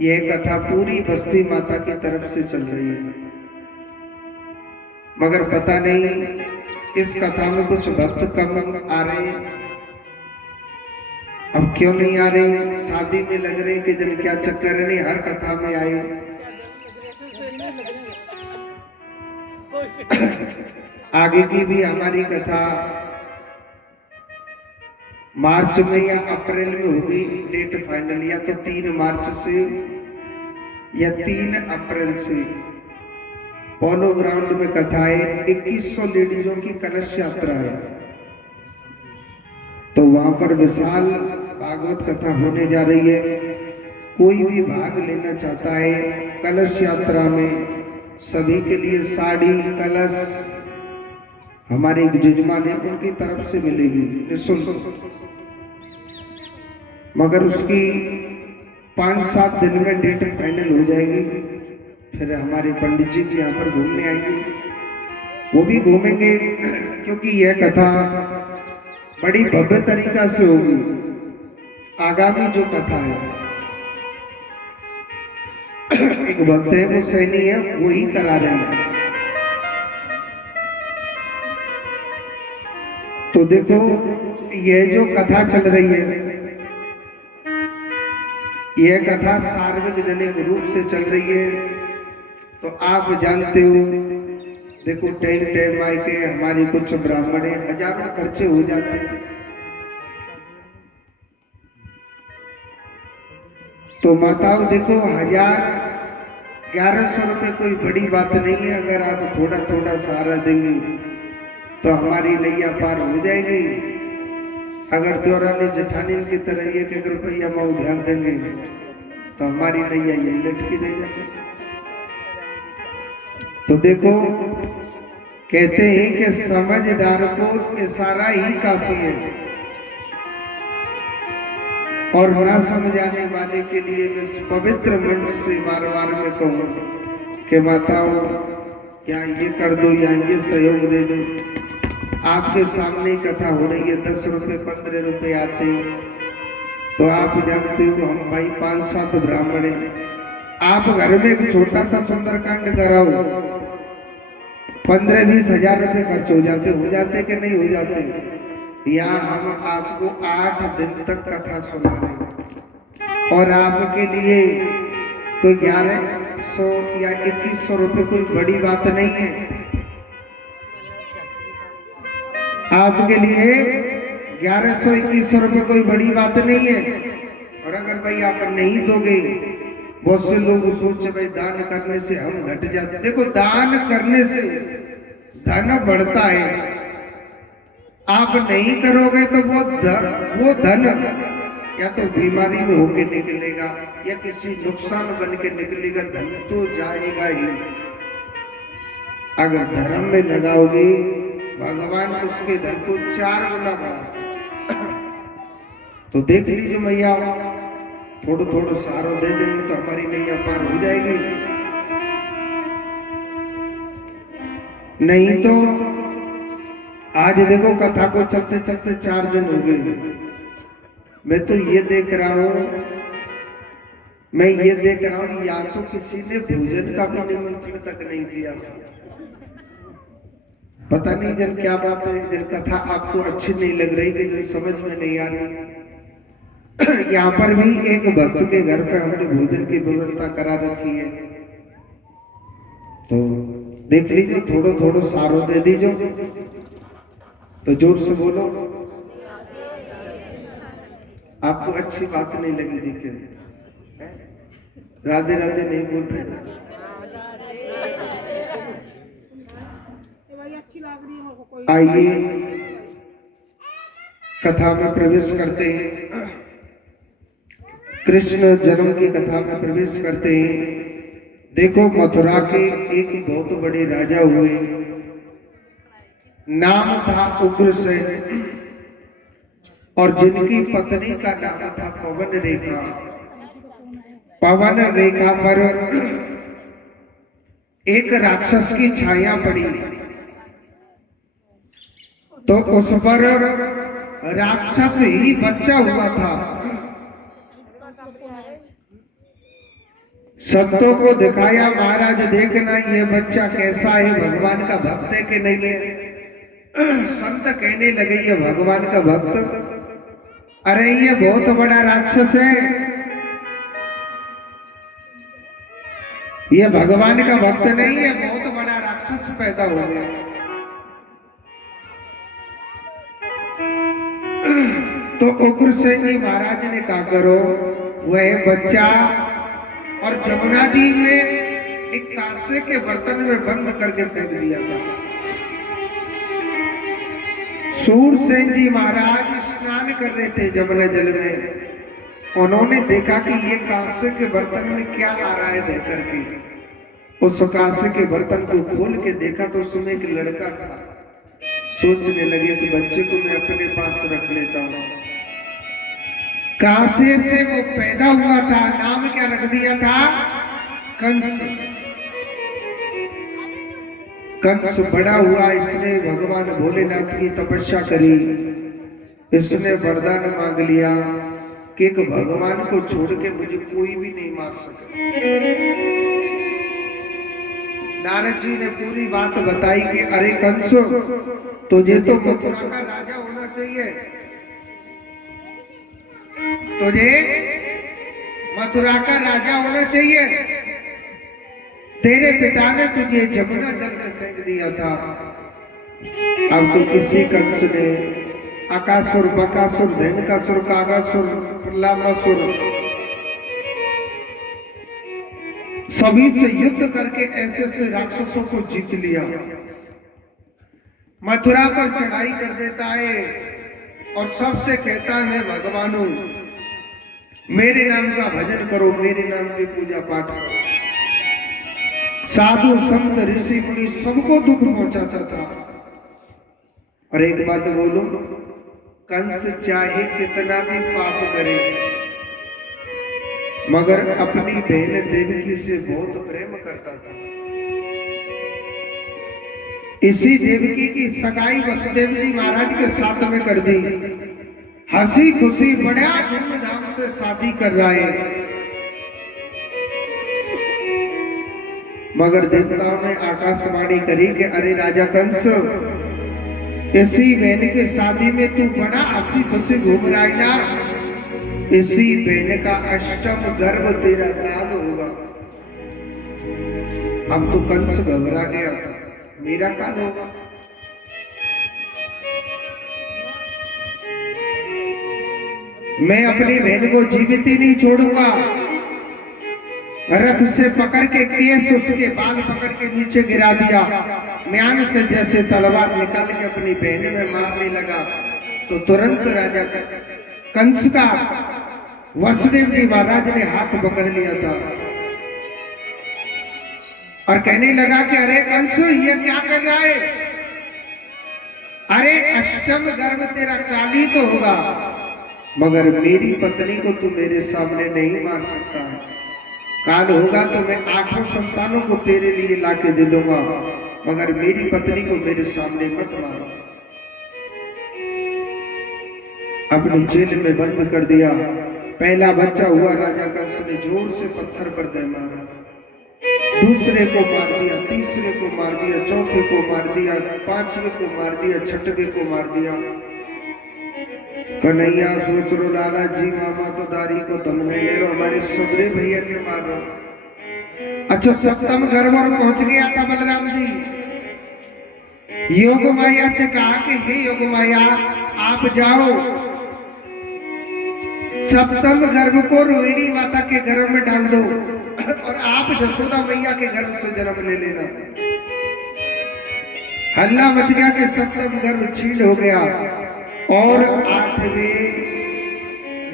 यह कथा पूरी बस्ती माता की तरफ से चल रही है। मगर पता नहीं इस कथा में कुछ भक्त कम आ रहे हैं। अब क्यों नहीं आ रहे? शादी में लग रहे कि जन क्या चक्कर है, नहीं हर कथा में आए। आगे की भी हमारी कथा मार्च में या अप्रैल में होगी डेट फाइनल, या तो 3 मार्च से या 3 अप्रैल से पोलो ग्राउंड में कथा है। 2100 लेडीजों की कलश यात्रा है, तो वहां पर विशाल भागवत कथा होने जा रही है। कोई भी भाग लेना चाहता है कलश यात्रा में, सभी के लिए साड़ी कलश हमारे एक जजमान है उनकी तरफ से मिलेगी निःशुल्क, मगर उसकी 5-7 दिन में डेट फाइनल हो जाएगी। फिर हमारे पंडित जी भी यहाँ पर घूमने आएंगे, वो भी घूमेंगे, क्योंकि यह कथा बड़ी भव्य तरीका से होगी। आगामी जो कथा है एक भक्त है, वो सैनी है, वो ही करा रहे हैं। तो देखो ये जो कथा चल रही है, यह कथा सार्वजनिक रूप से चल रही है। तो आप जानते हो, देखो टाइम आए के हमारे कुछ ब्राह्मण है, हजारों खर्चे हो जाते हैं। तो माताओं देखो 1100 रुपए कोई बड़ी बात नहीं है। अगर आप थोड़ा थोड़ा सहारा देंगे तो हमारी नैया पार हो जाएगी। अगर देवरानी जेठानी की तरह 1-1 रुपया माओ ध्यान देंगे तो हमारी नैया यही लटकी रह जाएगी। तो देखो कहते हैं कि समझदार को इशारा ही काफी है, और ना समझाने वाले के लिए मैं इस पवित्र मंच से बार बार मैं कहूँ कि माताओं या ये कर दो या ये सहयोग दे दो। आपके सामने ही कथा हो रही है, 10 रुपए 15 रुपए आते हैं। तो आप जानते हो हम भाई 5-7 ब्राह्मण हैं। आप घर में एक छोटा सा सुंदरकांड कराओ, 15-20 हजार रुपए खर्च हो जाते कि नहीं हो जाते। यहाँ हम आपको 8 दिन तक कथा सुना रहे हैं, और आपके लिए कोई 1100 या 2100 रुपए कोई बड़ी बात नहीं है। आपके लिए 1100-2100 रुपए कोई बड़ी बात नहीं है। और अगर भाई आप नहीं दोगे, बहुत से लोग सोचे भाई दान करने से हम घट जाते। देखो दान करने से धन बढ़ता है। आप नहीं करोगे तो वो धन या तो बीमारी में होके निकलेगा या किसी नुकसान बन के निकलेगा, धन तो जाएगा ही। अगर धर्म में लगाओगे भगवान उसके धन को 4 गुना बढ़ाते। तो देख लीजिए मैया, थोड़ा थोड़ा सहारा दे देंगे तो हमारी नैया पार हो जाएगी। नहीं तो आज देखो कथा को चलते चलते 4 दिन हो गए। मैं तो ये देख रहा हूँ या तो किसी ने भोजन का भी निमंत्रण तक नहीं दिया। पता नहीं जन क्या बात है, जन कथा आपको अच्छी नहीं लग रही, कि जन समझ में नहीं आ रही। यहाँ पर भी एक भक्त के घर पे हमने भोजन की व्यवस्था करा रखी है, तो देख लीजिए, थोड़ा थोड़ा सारो दे दीजिए। तो जोर से बोलो। आपको अच्छी बात नहीं लगी? देखिए राधे राधे नहीं बोल रहे, आइए कथा में प्रवेश करते हैं। कृष्ण जन्म की कथा में प्रवेश करते हैं। देखो मथुरा के एक बहुत बड़े राजा हुए, नाम था उग्रसेन, और जिनकी पत्नी का नाम था पवन रेखा। पवन रेखा पर एक राक्षस की छाया पड़ी, तो उस पर राक्षस ही बच्चा हुआ था। संतों को दिखाया, महाराज देखना ये बच्चा कैसा है, भगवान का भक्त है कि नहीं है। संत कहने लगे ये भगवान का भक्त, अरे ये बहुत बड़ा राक्षस है, ये भगवान का भक्त नहीं है, बहुत बड़ा राक्षस पैदा हो गया। तो उग्रसेन जी महाराज ने कहा करो वह बच्चा और जमुना जी में एक कांसे के बर्तन में बंद करके फेंक दिया था। सूरसेन जी महाराज स्नान कर रहे थे जमुना जल में। उन्होंने देखा कि ये कांसे के बर्तन में क्या आ रहा है बह करके। उस कांसे के बर्तन को खोल के देखा तो उसमें एक लड़का था। सोचने लगे इस बच्चे को मैं अपने पास रख लेता हूं। कांसे से वो पैदा हुआ था, नाम क्या रख दिया था? कंस। कंस बड़ा हुआ, इसने भगवान भोलेनाथ की तपस्या करी। इसने वरदान मांग लिया कि एक भगवान को छोड़ के मुझे कोई भी नहीं मार सके। नारद जी ने पूरी बात बताई कि अरे कंस, तुझे तो मथुरा का राजा होना चाहिए, तुझे मथुरा का राजा होना चाहिए। तेरे पिता ने तुझे जमुना जल में फेंक दिया था। अब तो किसी कंस ने अकासुर, बकासुर, धैनकासुर, कागासुर, प्रलामासुर सभी से युद्ध करके ऐसे ऐसे राक्षसों को जीत लिया। मथुरा पर चढ़ाई कर देता है और सबसे कहता है मैं भगवान हूं, मेरे नाम का भजन करो, मेरे नाम की पूजा पाठ करो। साधु संत ऋषि मुनि सबको दुख पहुंचाता था। और एक बात बोलो, कंस चाहे कितना भी पाप करे मगर अपनी बहन देवकी से बहुत प्रेम करता था। इसी देवकी की सगाई वसुदेव जी महाराज के साथ में कर दी। हंसी खुशी बड़ा धूमधाम से शादी कर रहा है। मगर देवताओं ने आकाशवाणी करी कि अरे राजा कंस, इसी बहन की शादी में तू बड़ा हंसी खुशी घूम रहा है ना, इसी बहन का अष्टम गर्भ तेरा काल होगा। अब तो कंस घबरा गया, मेरा काल होगा। मैं अपनी बहन को जीवित ही नहीं छोड़ूंगा। रथ से पकड़ के केस उसके बाल पकड़ के नीचे गिरा दिया। म्यान से जैसे तलवार निकाल के अपनी बहन में मारने लगा तो तुरंत राजा कंस का वसुदेव जी महाराज ने हाथ पकड़ लिया था और कहने लगा कि अरे कंस, ये क्या कर रहा है? अरे अष्टम गर्भ तेरा काल ही तो होगा, मगर मेरी पत्नी को तू मेरे सामने नहीं मार सकता है। काल होगा तो मैं 8 संतानों को तेरे लिए लाके दे दूंगा, मगर मेरी पत्नी को मेरे सामने मत मारो। अपनी जेल में बंद कर दिया। पहला बच्चा हुआ, राजा कंस ने जोर से पत्थर पर दे मारा। दूसरे को मार दिया, तीसरे को मार दिया, चौथे को मार दिया, 5वें को मार दिया, 6वें को मार दिया। कन्हैया सोच रो लाला जी, मामा तो दारी को तुमने ले लो, हमारे सगरे भैया ने मारो। अच्छा, सप्तम गर्भ और पहुंच गया था बलराम जी। योग माया से कहा कि हे योग माया, आप जाओ सप्तम गर्भ को रोहिणी माता के गर्भ में डाल दो और आप जसोदा मैया के गर्भ से जन्म ले लेना। हल्ला मच गया कि सप्तम गर्भ छीन हो गया और 8वें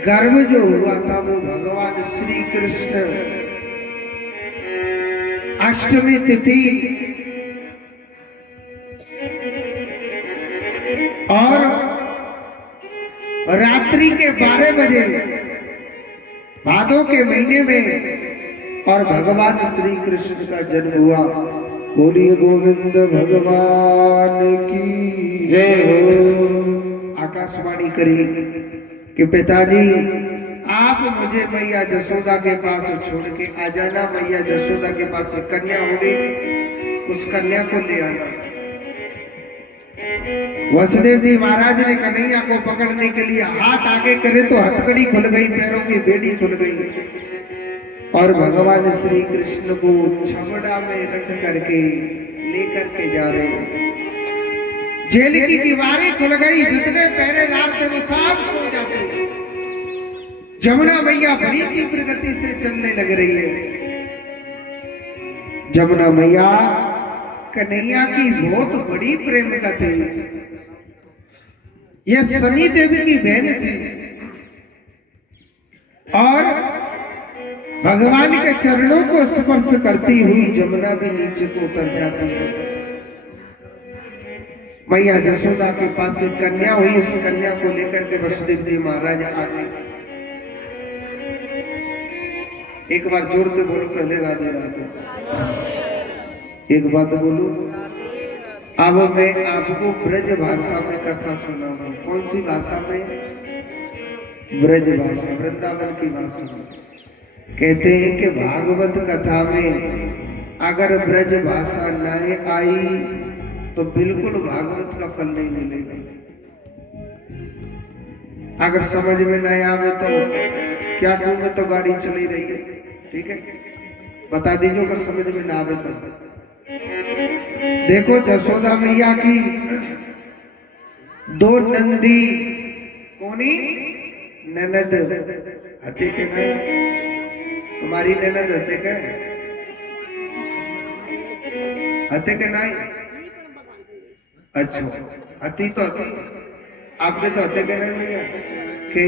गर्भ जो हुआ था वो भगवान श्री कृष्ण अष्टमी तिथि और रात्रि के 12 बजे भादों के महीने में और भगवान श्री कृष्ण का जन्म हुआ। बोलिए गोविंद भगवान की जय हो। आकाशवाणी करी कि पिताजी, आप मुझे मैया जसोदा के पास छोड़ के आ जाना। मैया जसोदा के पास एक कन्या हो गई, उस कन्या को ले आना। वसुदेव जी महाराज ने कन्हैया को पकड़ने के लिए हाथ आगे करे तो हथकड़ी खुल गई, पैरों की बेड़ी खुल गई और भगवान श्री कृष्ण को छबड़ा में रख करके लेकर के जा रहे। जेल की दीवारें खुल गई, जितने पहरेदार थे वो सब सो जाते जमुना मैया बड़ी तीव्र गति से चलने लग रही है। जमुना मैया कन्हैया की बहुत बड़ी प्रेम कथा थी। यह सनी देवी की बहन थी और भगवान के चरणों को स्पर्श करती हुई जमुना भी नीचे को उतर जाती है। मैया जसोदा के पास एक कन्या हुई, उस कन्या को लेकर के वसुदेव जी महाराज आ गए। एक बार जोर से बोलो, पहले राधे राधे। एक बात बोलो, अब मैं आपको ब्रज भाषा में कथा सुनाऊंगा। कौन सी भाषा में? ब्रज भाषा, वृंदावन की भाषा में। कहते हैं कि भागवत कथा में अगर ब्रज भाषा न आई तो बिल्कुल भागवत का फल नहीं मिलेगा। अगर समझ में न आवे तो क्या कहूँ, मैं तो गाड़ी चली रही है, ठीक है, बता दीजिए अगर समझ में ना आवे तो। देखो जसोदा मैया की दो नंदी, कौनी ननद हते के ना, तुम्हारी ननद हते के हते के ना? अच्छा, हती तो हती, आपके तो हते के नहीं भैया के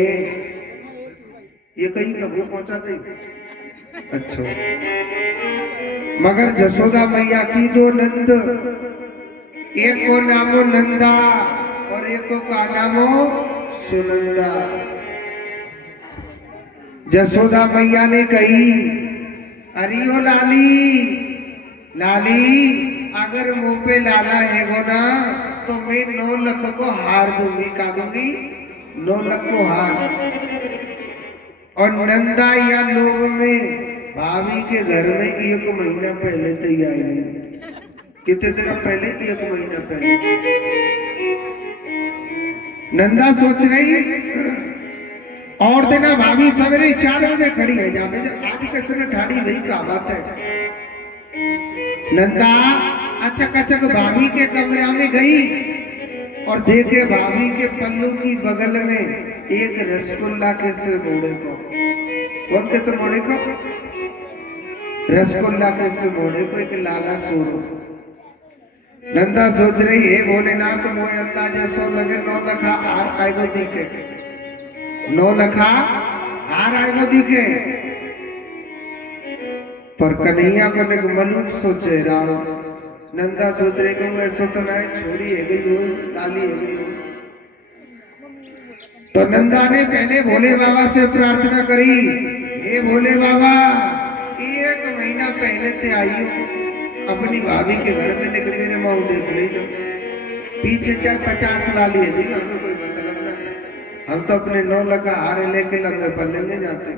ये कहीं कबू पहुंचा दे। अच्छा, मगर जसोदा मैया की दो नंद, एक को नामो नंदा और एक को का नामो सुनंदा। जसोदा मैया ने कही, अरियो लाली, लाली अगर मुंह पे लाला है गो ना तो मैं 9 लाख को हार दूंगी। का दूंगी? 9 लाख को हार। और नंदा या लोभ में भाभी के घर में 1 महीना पहले तैयारी है। कितने दिन पहले? 1 महीना पहले। नंदा सोच रही और दिन भाभी सवेरे 4 बजे खड़ी है। जावे आज कैसे में ठाड़ी वही का बात है। नंदा अचक अचक भाभी के कमरे में गई और देखे भाभी के पल्लू की बगल में एक रसगुल्ला के से मोड़े को। कौन के से मोड़े को? रसगुल्ला के से मोड़े को एक लाला सोरो। नंदा सोच रही है भोलेनाथ मोए अंदाजा सो लगे 9 लखा हार आएगो दिखे, 9 लखा हार आएगो दिखे। पर कन्हैया को एक मनुष्य सोचे राव। नंदा सोच रहे कि ऐसा तो ना छोरी है गई हो, डाली है गई हो। तो नंदा ने पहले भोले बाबा से प्रार्थना करी, हे भोले बाबा 1 महीना पहले से आई हो अपनी भाभी के घर में, लेकिन मेरे माँ देख ली तो पीछे चाहे 50 ला लिए जी, हमें कोई मतलब ना। हम तो अपने 9 लाख हारे लेके लंबे पल्लेंगे जाते।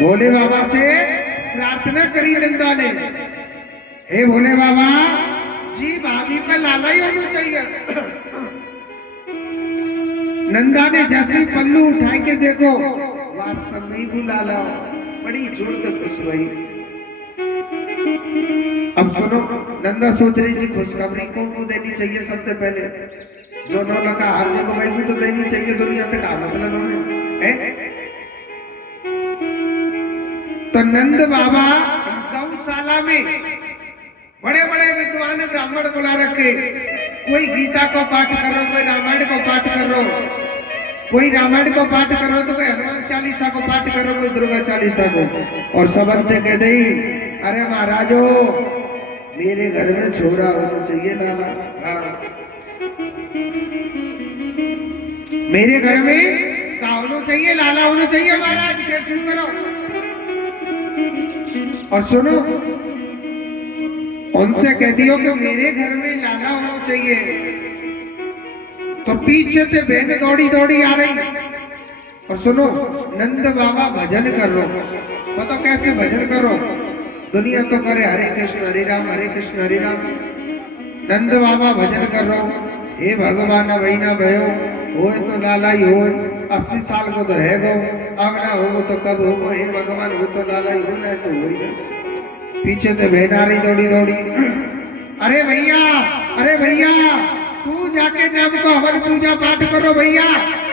भोले बाबा से प्रार्थना करी नंदा ने, हे भोले बाबा जी भाभी पे लाला ही होना चाहिए। नंदा ने जैसे पल्लू उठा के देखो वास्तव में ही बुला लाओ, बड़ी जोर से खुश भई। अब सुनो, नंदा सोच रही थी खुशखबरी को देनी चाहिए सबसे पहले। जो 9 लाख हार देखो भाई को तो देनी चाहिए, दुनिया तक का मतलब है। तो नंद बाबा गौशाला में बड़े बड़े विद्वान ब्राह्मण बुला रखे। कोई गीता को पाठ करो, कोई रामायण को पाठ करो, कोई रामायण को पाठ करो तो कोई हनुमान चालीसा को पाठ करो, कोई दुर्गा चालीसा को। और सब अंते कह दई, अरे महाराजो मेरे घर में छोरा होना चाहिए लाला। हाँ, मेरे घर में का होना चाहिए, लाला होना चाहिए महाराज, कैसे करो। और सुनो, उनसे कह दियो कि मेरे घर में लाला होना चाहिए। तो पीछे से बहन दौड़ी दौड़ी आ रही। और सुनो, नंद बाबा भजन कर रो। बताओ कैसे भजन करो? दुनिया तो करे हरे कृष्ण हरे राम हरे कृष्ण हरे राम। नंद बाबा भजन कर रो, हे भगवान वहीना भयो होए तो लाला ही होए, 80 साल को तो है गो, अब ना हो तो कब हो, हे भगवान हो तो लाला ही हो, ना तो हो ही ना। पीछे तो बहन आ रही दौड़ी दौड़ी, अरे भैया, अरे भैया तू जाके नाम को हवन पूजा पाठ करो भैया।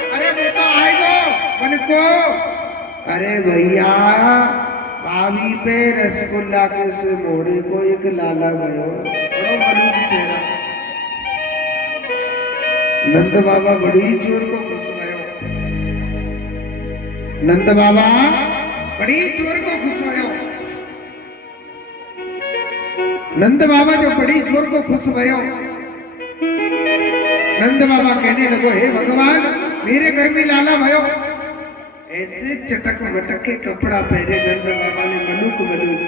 अरे बेटा आएगो को अरे भैया भाभी पे रसगुल्ला के से मोड़े को एक लाला भयो बड़ो मलूक चेहरा नंद बाबा बड़ी चोर को खुश भयो नंद बाबा बड़ी चोर को खुश भयो नंद बाबा जो बड़ी चोर को खुश भयो नंद बाबा कहने लगो हे भगवान मेरे घर में लाला भयो ऐसे चटक मटक के कपड़ा पहने नंद बाबा ने मलूक मलूक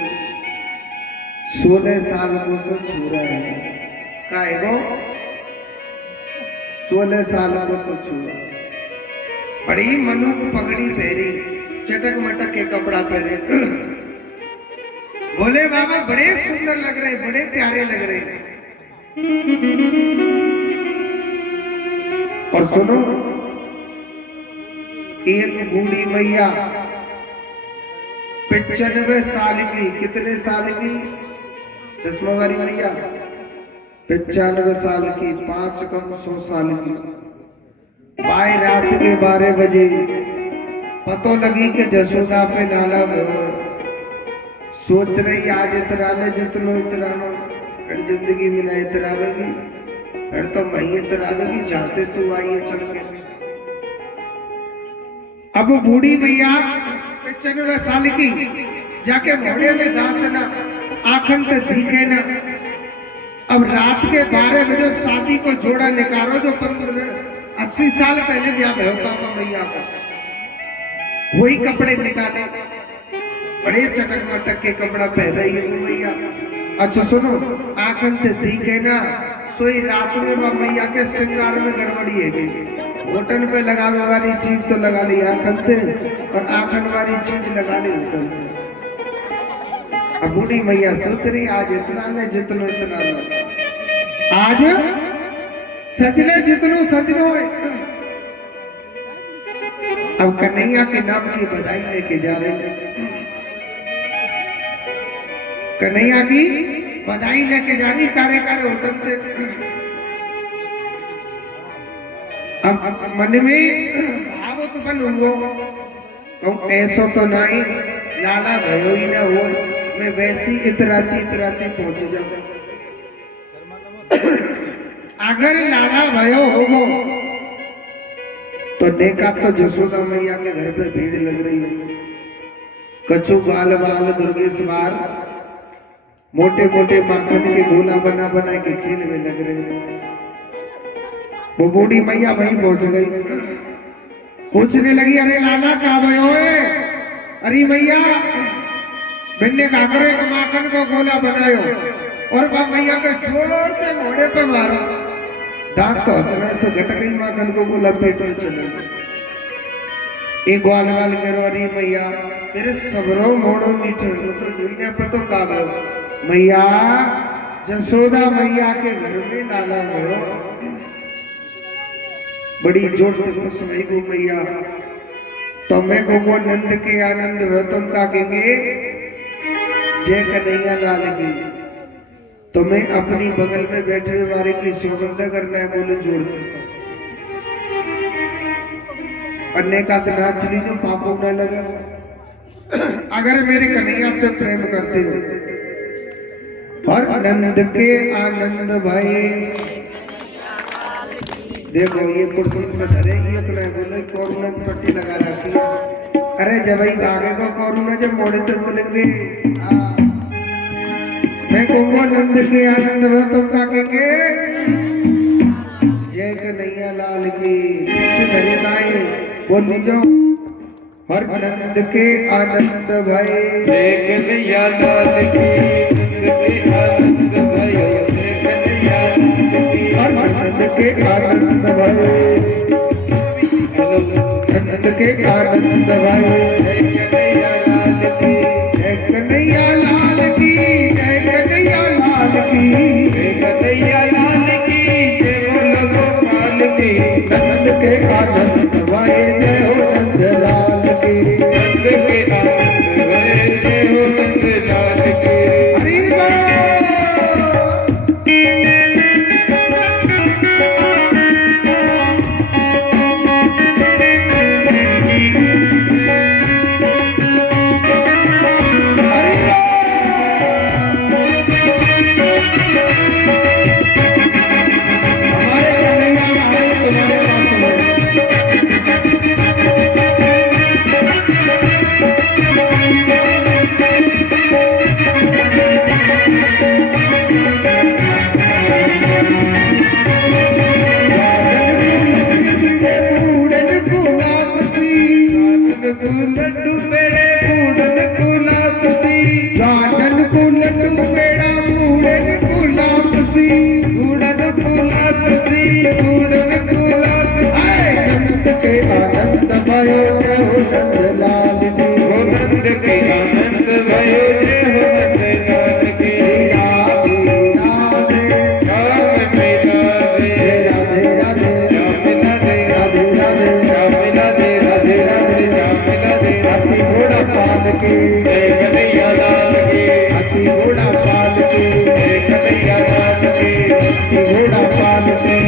16 साल को सो छूरा है काहे गो 16 साल को सो छूरा बड़ी मलूक पगड़ी पहरी चटक मटक के कपड़ा पहने बोले बाबा बड़े सुंदर लग रहे बड़े प्यारे लग रहे और सुनो एक बूढ़ी मैया 95 साल की कितने साल की चश्मा वाली मैया 95 साल की 5 कम 100 साल की बाई रात के 12 बजे पतो लगी कि जसोदा पे लाला भयो सोच रही आज इतना ले जितनो इतना नो जिंदगी में ना इतरावेगी फिर तो मैं इतरावेगी जाते तू आइए चल के अब बूढ़ी मैया 95 साल की जाके घोड़े में दांत ना आखन ते दिखे ना अब रात के 12 बजे शादी को जोड़ा निकालो जो 80 साल पहले ब्याह भयो था मैया का वही कपड़े निकाले बड़े चटक मटक के कपड़ा पहन रही है वो मैया अच्छा सुनो आखन ते दिखे ना सोई रात में वह मैया के श्रृंगार में गड़बड़ी है गई होटल पे लगाने वाली चीज तो लगा ली आखन ते और आखन वाली चीज लगा ली होटल पे अब बूढ़ी मैया सोच रही आज इतना ने जितनो इतना न आज सजने जितनो सजनो है अब कन्हैया के नाम की बधाई लेके जा रहे कन्हैया की बधाई लेके जा रही कारे कारे होटल से अब मन में भाव तो बन हुओ ऐसो तो नहीं लाला भयो ही ना हो मैं वैसी इतराती पहुंच जाऊं अगर लाला भयो होगो तो देखा तो जसोदा मैया के घर पे भीड़ लग रही है कछु बाल बाल दुर्गेश बार मोटे मोटे माखन के गोला बना बना के खेल में लग रहे हैं वो बूढ़ी मैया वहीं पहुंच गई पूछने लगी अरे लाला कहाँ भयो है अरे मैया मैंने काकरे के माखन को गोला बनायो और वह मैया के छोड़ते मोड़े पे मारा दांत तो हथरा से घट गई माखन को गोला पेट में चले एक ग्वाल वाल करो अरे मैया तेरे सबरो मोड़ो मीठो तो दुनिया पतो का भयो मैया जसोदा मैया के घर में लाला भयो बड़ी जोर से खुश हुई गो मैया तो मैं को नंद के आनंद हो तुम का कहेंगे जय कन्हैया लाल की तो मैं अपनी बगल में बैठे हुए वाले की सुगंध करना है बोले जोड़ देता अन्य का तो नाच ली जो पापों न लगा अगर मेरे कन्हैया से प्रेम करते हो और नंद के आनंद भाई देखो ये कुर्सी पे धरे ये तो नहीं बोले कोरोना की पट्टी लगा रखी है अरे जब ही आगे को कोरोना जब मोड़े तो बोलेंगे मैं कहूँगा नंद के आनंद में तुम क्या कहेंगे जय कन्हैया लाल की पीछे धरे गाए बोल लीजो और नंद के आनंद भाई जय कन्हैया लाल की नंद के आनंद भाई नंद के आनंद भाई नंद के आनंद भाई जय कन्हैया लाल की जय कन्हैया लाल की जय कन्हैया लाल की जय बोलो गोपाल की नंद के आनंद भाई जय हो नंद लाल की नंद के आनंद भाई जय हो नंद लाल की हरि बोल लड्डू पेड़े कूड़न कुलापसी जाटन को लड्डू पेड़ा कूड़न कुलापसी कूड़न कुलापसी कूड़न कुलापसी नंद के आनंद भयो जय हो नंद लाल की हो नंद के आनंद भयो जय हो नंद लाल की राधे राधे श्याम मिलावे राधे राधे श्याम मिलावे राधे राधे श्याम मिलावे राधे राधे श्याम मिलावे हाथी घोड़ा पाल के जय कन्हैया लाल की हाथी घोड़ा पाल के जय कन्हैया लाल की हाथी घोड़ा पाल के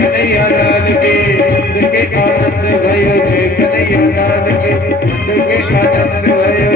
कन्हैया लाल के नंद के आनंद भयो जय कन्हैया लाल के नंद के आनंद भयो